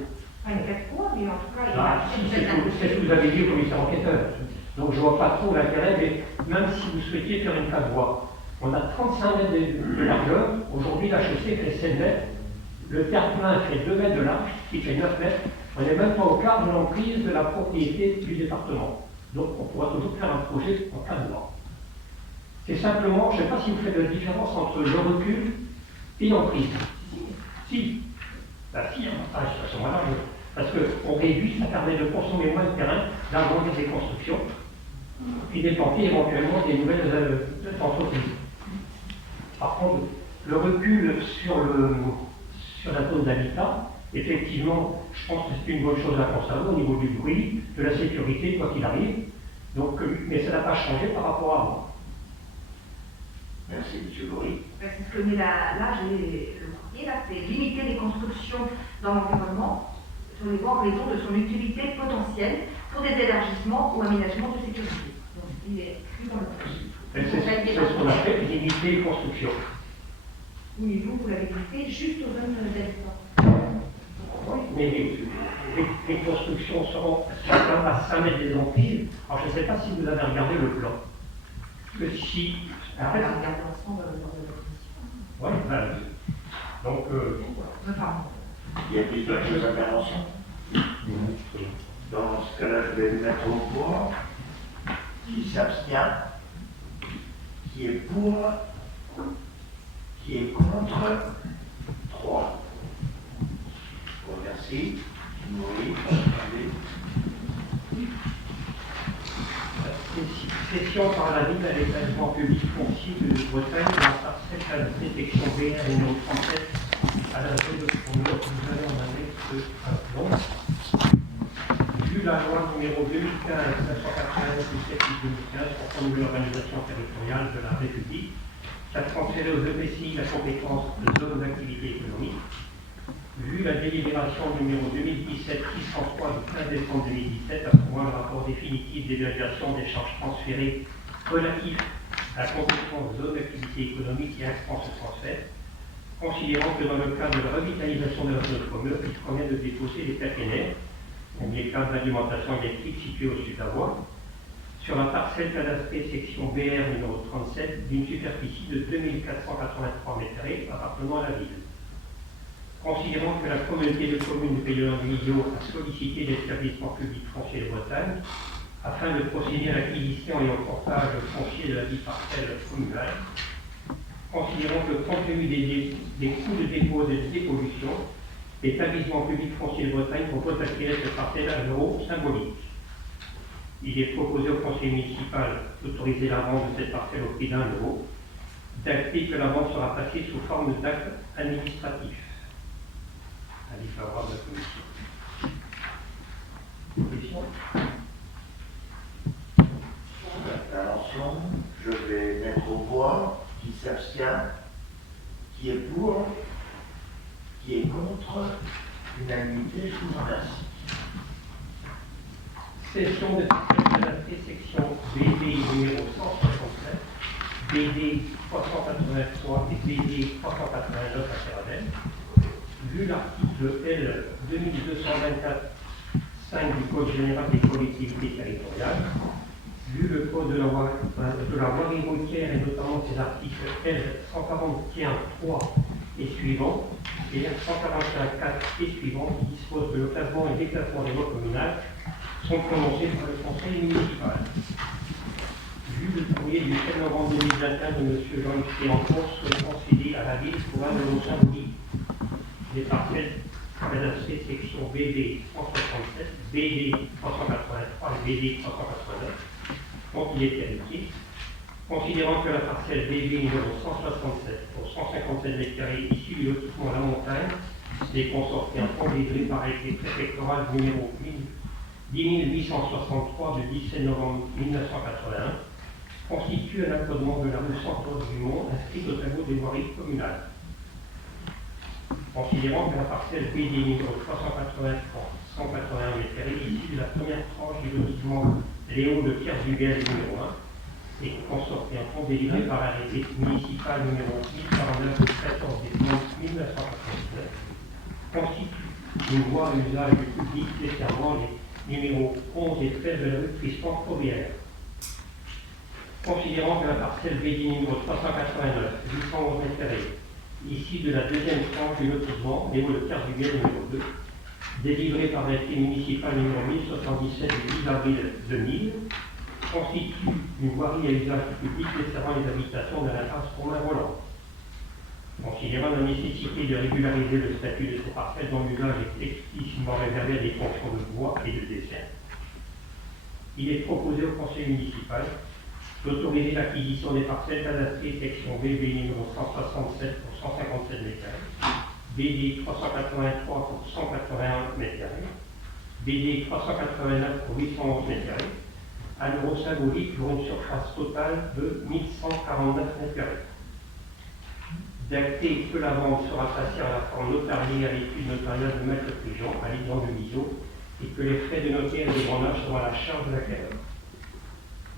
Pas une 4 voies, mais en tout cas, c'est ce que vous avez dit au commissaire enquêteur. Donc je ne vois pas trop l'intérêt, mais même si vous souhaitiez faire une 4 voies, on a 35 mètres de largeur. Aujourd'hui, la chaussée fait 7 mètres. Le terre-plein fait 2 mètres de large, qui fait 9 mètres. On n'est même pas au quart de l'emprise de la propriété du département. Donc on pourra toujours faire un projet en 4 voies. C'est simplement, je ne sais pas si vous faites la différence entre le recul et l'emprise. Si. Si, à ce moment-là, parce qu'on réduit, ça permet de consommer moins de terrain, d'agrandir des constructions, et dépenter éventuellement des nouvelles entreprises. Par contre, le recul sur la zone d'habitat, effectivement, je pense que c'est une bonne chose à conserver au niveau du bruit, de la sécurité, quoi qu'il arrive. Donc, mais ça n'a pas changé par rapport à avant. Merci, M. Goury. C'est ce que met là, j'ai le courrier, là, c'est limiter les constructions dans l'environnement sur les voies en raison de son utilité potentielle pour des élargissements ou aménagements de sécurité. Donc, il est écrit dans le projet. C'est ce qu'on appelle limiter les constructions. Oui, vous l'avez limité juste aux zones d'habitat. Oui, mais les constructions seront chacun à 5 mètres des emprises. Alors, je ne sais pas si vous avez regardé le plan. Que si. On va regarder ensemble lors de la commission. Oui, donc. Il y a plus d'autres interventions. Dans ce cas-là, je vais le mettre au point. Qui s'abstient, qui est pour, Qui est contre? 3. Je vous remercie. Oui, attendez. Cession par la ville à l'établissement public foncier de Bretagne de la parcelle cadastrée section BR numéro 37 à la zone de Fourneau, nous allons en annexe un plan. Vu la loi numéro 2015-589 du 7 2015 portant l'urbanisation territoriale de la République, qui a transféré aux EPCI la compétence de zone d'activité économique. Vu la délibération numéro 2017-603 du 15 décembre 2017, à savoir le rapport définitif d'évaluation des charges transférées relatifs à la compétence zone d'activité économique et instance de transfert, considérant que dans le cadre de la revitalisation de la zone commune, il convient de déposer les caténaires, les câbles d'alimentation électrique situés au sud d'Avoie, sur la parcelle cadastrée section BR numéro 37 d'une superficie de 2483 m² appartenant à la ville. Considérant que la communauté de communes du Pays de l'Andillo a sollicité l'établissement public foncier de Bretagne afin de procéder à l'acquisition et au portage foncier de la vie parcelle communale, considérant que compte tenu des coûts de dépôt et de dépollution, l'établissement public foncier de Bretagne propose d'acquérir cette parcelle à €, symbolique. Il est proposé au conseil municipal d'autoriser la vente de cette parcelle au prix d'1 €, d'acter que la vente sera passée sous forme d'acte administratif. Avis favorable de la commission. Question. Intervention. Je vais mettre au voix. Qui s'abstient? Qui est pour? Qui est contre? Unanimité, je vous remercie. Session de parcelle section BD numéro 167, BD 383 et BD 389 à Caravelle. Vu l'article L 2224-5 du Code général des collectivités territoriales, vu le Code de la voirie routière et notamment ses articles L 141-3 et suivants, et L 141-4 et suivants, qui disposent que le classement et déclassement des lois communales sont prononcés par le conseil municipal. Vu le courrier du 7 novembre 2021 de M. Jean-Luc Théancourt souhaite concéder à la ville pour un euro symbolique les parcelles cadastrées section BD 167, BD 383 et BD 389, dont il est héritier, considérant que la parcelle BD numéro 167 pour 157 m² issue du lotissement à la montagne des consortés en fond livré par arrêté préfectoral numéro 10863 du 17 novembre 1981 constitue un accotement de la rue Santos du Mont inscrit au tableau des voiries communales. Considérant que la parcelle BD numéro 383, 181 m² issue de la première tranche du lotissement Léo de Pierre-Duguel numéro 1 et consorté en fond délivré par arrêté municipal numéro 1049 du 14 décembre 1989 constitue une voie à usage du public desservant les numéros 11 et 13 de la rue Tristan-Fourrière. Considérant que la parcelle BD numéro 389, 811 m², issue de la deuxième tranche du lotissement Léo de Pierre-Duguel numéro 2, délivré par l'arrêté municipal numéro 1077 du 10 avril 2000, constitue une voirie à usage du public desservant les habitations de la race Romain-Roland. Considérant la nécessité de régulariser le statut de ces parcelles dont l'usage est explicitement réservé à des fonctions de voie et de dessert, il est proposé au conseil municipal d'autoriser l'acquisition des parcelles cadastrées section BD numéro 167 pour 157 m², BD 383 pour 181 m², BD 389 pour 811 m², à l'euro symbolique pour une surface totale de 1149 m². D'acter que la vente sera passée à la forme notariée à l'étude notariale de maître Prigent à l'Island de Miso et que les frais de notaire et de brandage seront à la charge de l'acquéreur.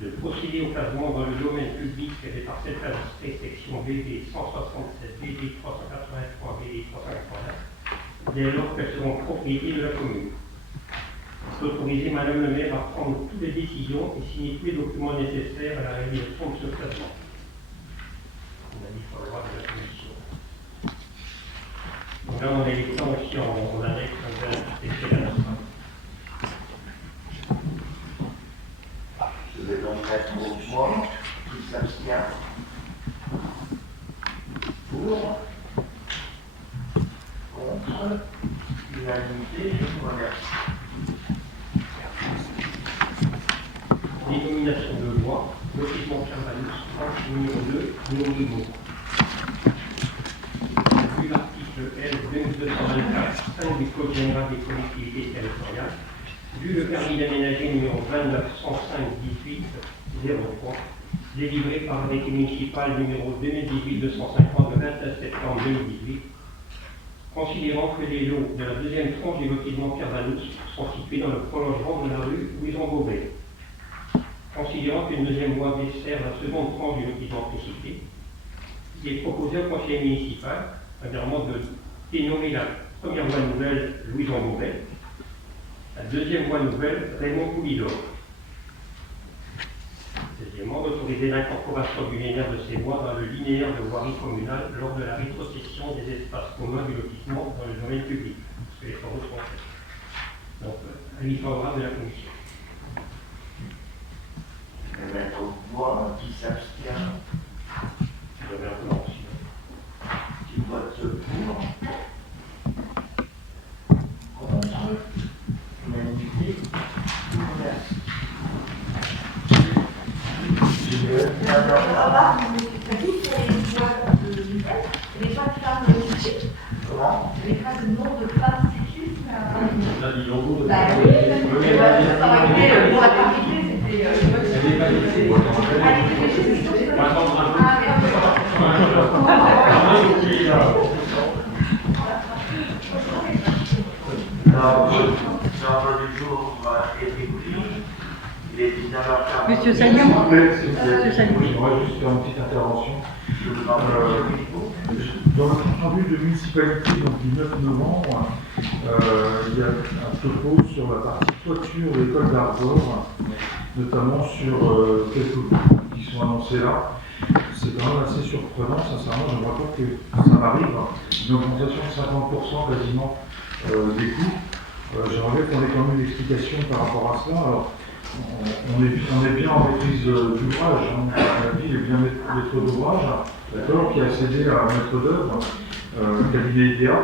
De procéder au classement dans le domaine public des parcelles cadastrées section BD 167, BD 383, BD 389, dès lors qu'elles seront propriété de la commune. D'autoriser Madame le maire à prendre toutes les décisions et signer tous les documents nécessaires à la réalisation de ce classement. On a dit favorable de la commission. Donc là, on a les plans aussi en annexe de la Je vais donc mettre au voix. Qui s'abstient? Pour? numéro 2, numéro de mot. Vu l'article L. 2224 du Code général des collectivités territoriales, vu le permis d'aménager numéro 29-105-18-03, délivré par l'arrêté municipal numéro 2018-250 le 21 septembre 2018, considérant que les lots de la deuxième tranche du lotissement Pierre-Vanous sont situés dans le prolongement de la rue Louison-Beauvais, considérant qu'une deuxième voie dessert la seconde tranche du lotissement précité, il est proposé au conseil municipal, premièrement, de dénommer la première voie nouvelle Louison-Beauvais, la deuxième voie nouvelle Raymond Poulidor. Deuxièmement, d'autoriser l'incorporation du linéaire de ces voies dans le linéaire de voirie communale lors de la rétrocession des espaces communs du lotissement dans le domaine public, parce que les travaux sont faits. Donc, avis favorable de la commission. Je vais mettre au voix qui s'abstient. Vous avez un plan aussi. Qui vote pour. Contre. Unanimité. Merci. Les pas de femmes cyclistes. Comment? Les pas de nom de femmes cyclistes. Là, dis donc, Bah oui, ça aurait été pour la parité, c'était. L'ordre du jour est écrit. Il est 19h40. Monsieur Sagnon. Monsieur Sagnon. J'aimerais juste faire une petite intervention. Je vous en prie. Dans le compte rendu de municipalité donc, du 9 novembre, il y a un topo sur la partie toiture de l'école d'Arvor, notamment sur quelques coûts qui sont annoncés là. C'est quand même assez surprenant, sincèrement, je me rappelle que ça m'arrive, une augmentation de 50% quasiment des coûts. J'aimerais qu'on ait quand même une explication par rapport à cela. Alors, on est bien en maîtrise d'ouvrage, hein. La ville est bien maître d'ouvrage, d'accord, qui a accédé à un maître d'œuvre, cabinet IDEA,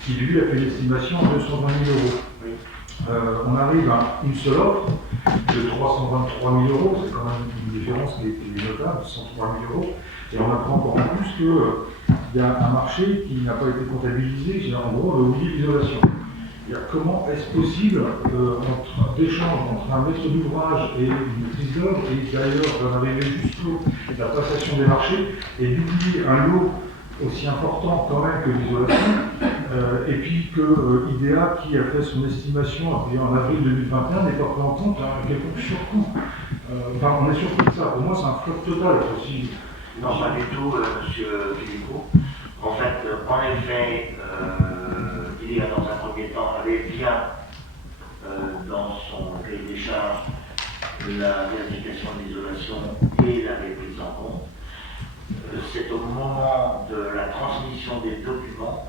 qui lui a fait l'estimation à 220 000 euros. On arrive à une seule offre de 323 000 euros, c'est quand même une différence qui est notable, 103 000 euros, et on apprend encore en plus qu'il y a un marché qui n'a pas été comptabilisé, c'est en gros le oublier l'isolation. Comment est-ce possible d'échange entre un maître d'ouvrage et une maîtrise d'œuvre, et d'ailleurs d'en arriver jusqu'à la passation des marchés, et d'oublier un lot aussi important quand même que l'isolation, et puis que IDEA, qui a fait son estimation en avril 2021, n'est pas pris en compte un quelconque surcoût. Enfin, on est surpris de ça. Pour moi, c'est un flop total aussi. Non, pas du tout, monsieur Philippot. En fait, en effet, IDEA, dans un premier temps, avait bien dans son cahier des charges la vérification de l'isolation et l'avait prise en compte. C'est au moment de la transmission des documents,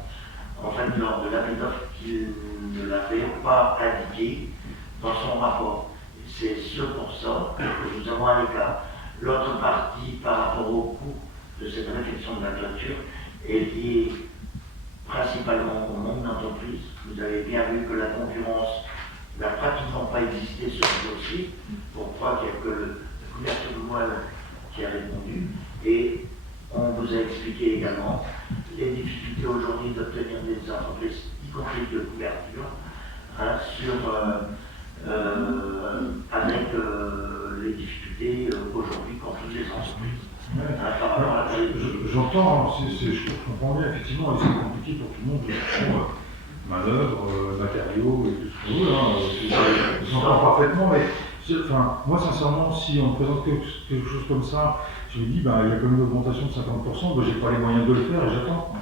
en fait, lors de l'appel d'offres, qu'il ne l'avait pas indiqué dans son rapport. C'est ce pour ça que nous avons un écart. L'autre partie, par rapport au coût de cette réflexion de la toiture, est liée principalement au nombre d'entreprises. Vous avez bien vu que la concurrence n'a pratiquement pas existé sur le dossier. Pourquoi? Il n'y a que le couverture de voile qui a répondu. Et on vous a expliqué également les difficultés aujourd'hui d'obtenir des entreprises, y compris de couverture, hein, avec les difficultés aujourd'hui qu'ont toutes les entreprises. J'entends, je comprends bien, effectivement, et c'est compliqué pour tout le monde, main-d'œuvre, matériaux et tout ce qu'on veut, j'entends parfaitement, mais moi sincèrement, si on me présente quelque chose comme ça, je me dis, il y a quand même une augmentation de 50%, j'ai pas les moyens de le faire et j'attends.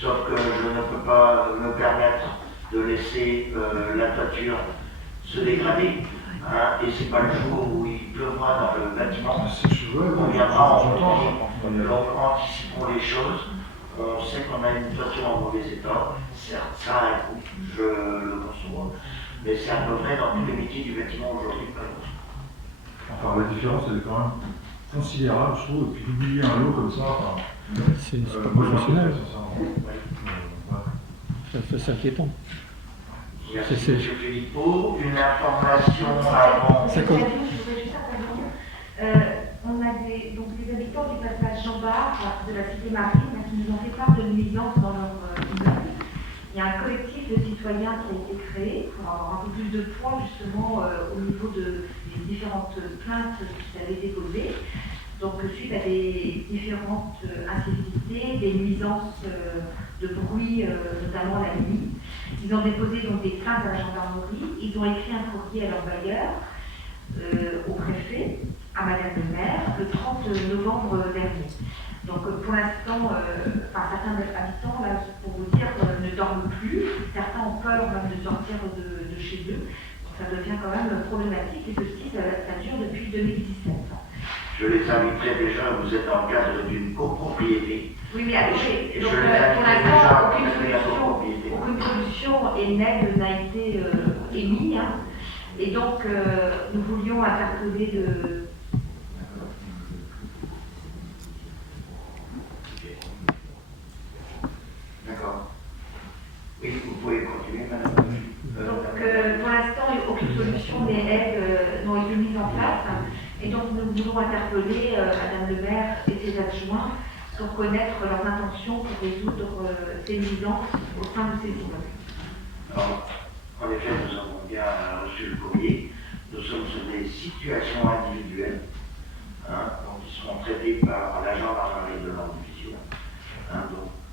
Sauf que je ne peux pas me permettre de laisser la toiture se dégrader. Hein, et c'est pas le jour où il pleuvra dans le bâtiment. On viendra en donc anticipons les choses. On sait qu'on a une toiture en mauvais état. Certes, ça a un coût, je le conçois. Mais c'est à peu près dans tous les métiers du bâtiment aujourd'hui. Enfin, la différence, elle est quand même considérable, je trouve. Et puis d'oublier un lot comme ça, c'est pas moi, professionnel. C'est inquiétant. Merci, M. Philippot. Une information avant. on a donc les habitants du passage Jean-Bart de la cité marine qui nous ont fait part de nuisances dans leur immeuble. Il y a un collectif de citoyens qui a été créé pour avoir un peu plus de poids justement au niveau des différentes plaintes qu'ils avaient déposées. Donc suite à des différentes incivilités, des nuisances de bruit, notamment la nuit. Ils ont déposé donc des plaintes à la gendarmerie. Ils ont écrit un courrier à leur bailleur, au préfet, à Madame le maire, le 30 novembre dernier. Donc pour l'instant, certains habitants, là, pour vous dire, ne dorment plus. Certains ont peur même de sortir de chez eux. Donc ça devient quand même problématique et ceci, ça dure depuis 2017. Je les inviterai déjà, vous êtes dans le cadre d'une copropriété. Oui, mais attendez, donc, je les pour inviterai l'instant, déjà à la copropriété. aucune solution et NED n'a été émise. Hein. Et donc, nous voulions interpeller le... D'accord. Oui, vous pouvez continuer, madame. Donc, pour l'instant, aucune solution des aides n'ont été mises en place. Et donc, nous voulons interpeller Madame le maire et ses adjoints pour connaître leurs intentions pour résoudre ces nuisances au sein de ces immeubles. Alors, en effet, nous avons bien reçu le courrier. Nous sommes sur des situations individuelles, donc qui seront traitées par la gendarmerie de l'Andivision,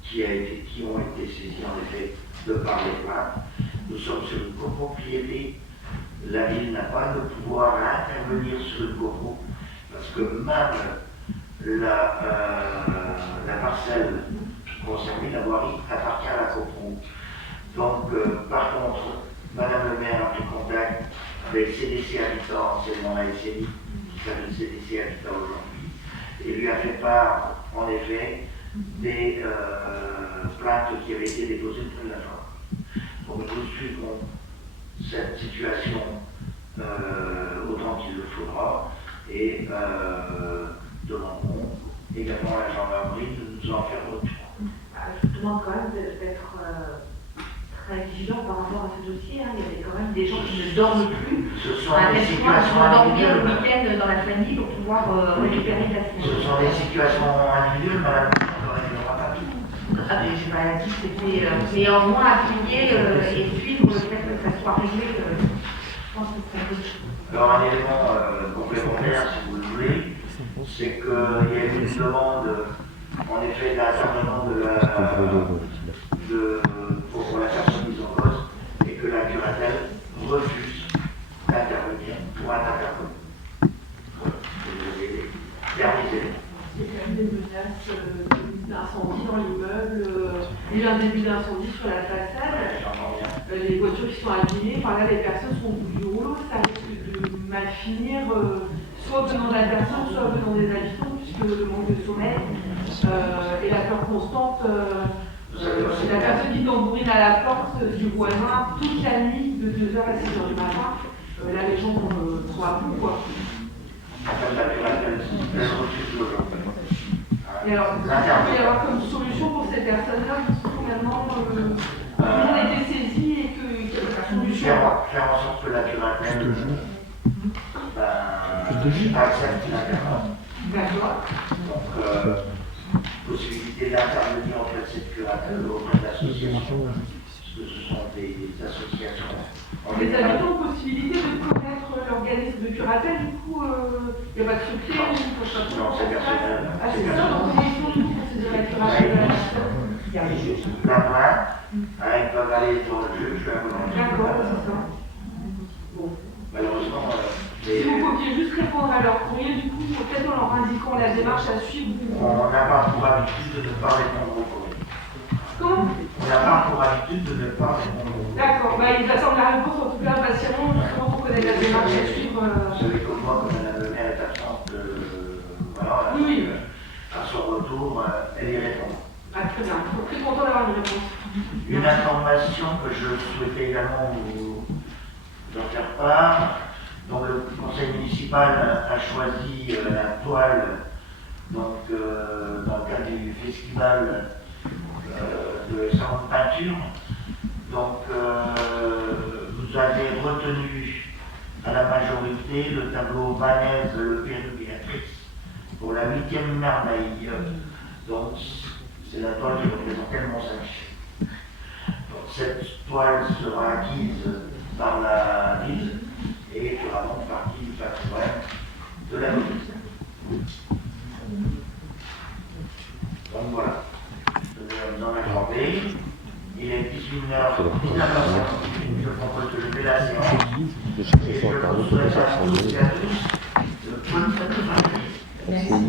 qui ont été saisies en effet de par les plaintes. Nous sommes sur une copropriété. La ville n'a pas de pouvoir à intervenir sur le copro, parce que même la parcelle concernée, la voirie, appartient à la copro. Donc, par contre, Madame le maire a pris contact avec CDC Habitant, c'est dans la SNI, qui s'appelle CDC Habitant aujourd'hui, et lui a fait part, en effet, des plaintes qui avaient été déposées auprès de la Chambre. Donc, nous suivrons cette situation autant qu'il le faudra et demanderons également à la gendarmerie de nous en faire retour. Je vous demande quand même d'être très vigilant par rapport à ce dossier. Hein. Il y avait quand même des gens qui ne dorment plus. Ce sont des situations dormir le individuelles. week-end dans la famille pour pouvoir récupérer la semaine. Ce sont des situations individuelles, madame. On ne réglera pas tout. Ah, mais j'ai pas dit que c'était. Mais en moins appuyer et suivre le fait que ça soit réglé, je pense que c'est un peu. Alors, un élément complémentaire, si vous le voulez, c'est qu'il y a eu une demande, en effet, d'intervenant pour la personne mise en cause, et que la curatelle refuse d'intervenir pour intervenir. Vous avez derniers éléments. Il y a quand même des menaces d'incendie dans l'immeuble. Il y a eu un début d'incendie sur la façade. Les voitures qui sont abîmées. Enfin là, les personnes sont au bout du rouleau. Ça risque de mal finir, soit venant de la personne, soit venant des habitants, puisque le manque de sommeil et la peur constante. C'est la personne qui tambourine à la porte du voisin toute la nuit de 2h à 6h du matin. Là, les gens sont à bout, quoi. Et alors, il peut y avoir comme solution pour ces personnes-là, parce que finalement, tout le monde a été saisi et qu'il y a une solution. Faire en sorte que la curatelle accepte l'intervention. D'accord. Donc, possibilité d'intervenir auprès de cette curatelle auprès de l'association, parce que ce sont des associations. Les habitants ont possibilité de connaître l'organisme de curatelle, du coup, il n'y a pas de secret. Non, c'est personnel. Ah, c'est ça, donc comment ils font pour saisir la curatelle de la personne? La plainte, ils peuvent aller dans le juge. D'accord, c'est ça. Bon. Malheureusement, si vous pouviez juste répondre à leur courrier, du coup, peut-être en leur indiquant la démarche à suivre. On n'a pas pour habitude de ne pas répondre au courrier. Comment? On n'a pas pour habitude de ne pas répondre au courrier. D'accord, ils attendent la réponse en tout cas patiemment, justement pour connaître la démarche à suivre. Vous savez comme moi, comme Madame le maire est absente, voilà, oui. À son retour, elle y répond. Ah, très bien, je suis très content d'avoir une réponse. Une information que je souhaitais également vous en faire part. Donc le conseil municipal a choisi la toile donc, dans le cadre du festival de salon de peinture. Donc vous avez retenu à la majorité le tableau Vanèse, le père de Béatrice, pour la 8e merveille. Donc, c'est la toile qui représentait le Mont-Saint-Michel. Donc, cette toile sera acquise par la ville et fera donc partie du patrimoine de la ville. Donc voilà, je vais vous en accorder. Il est 18h19. Je propose que je mets la séance. Je cherche sur Internet, peut-être ça ressemble. Et je vous souhaite à tous et à tous de bonnes fêtes de fin d'année.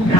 Merci.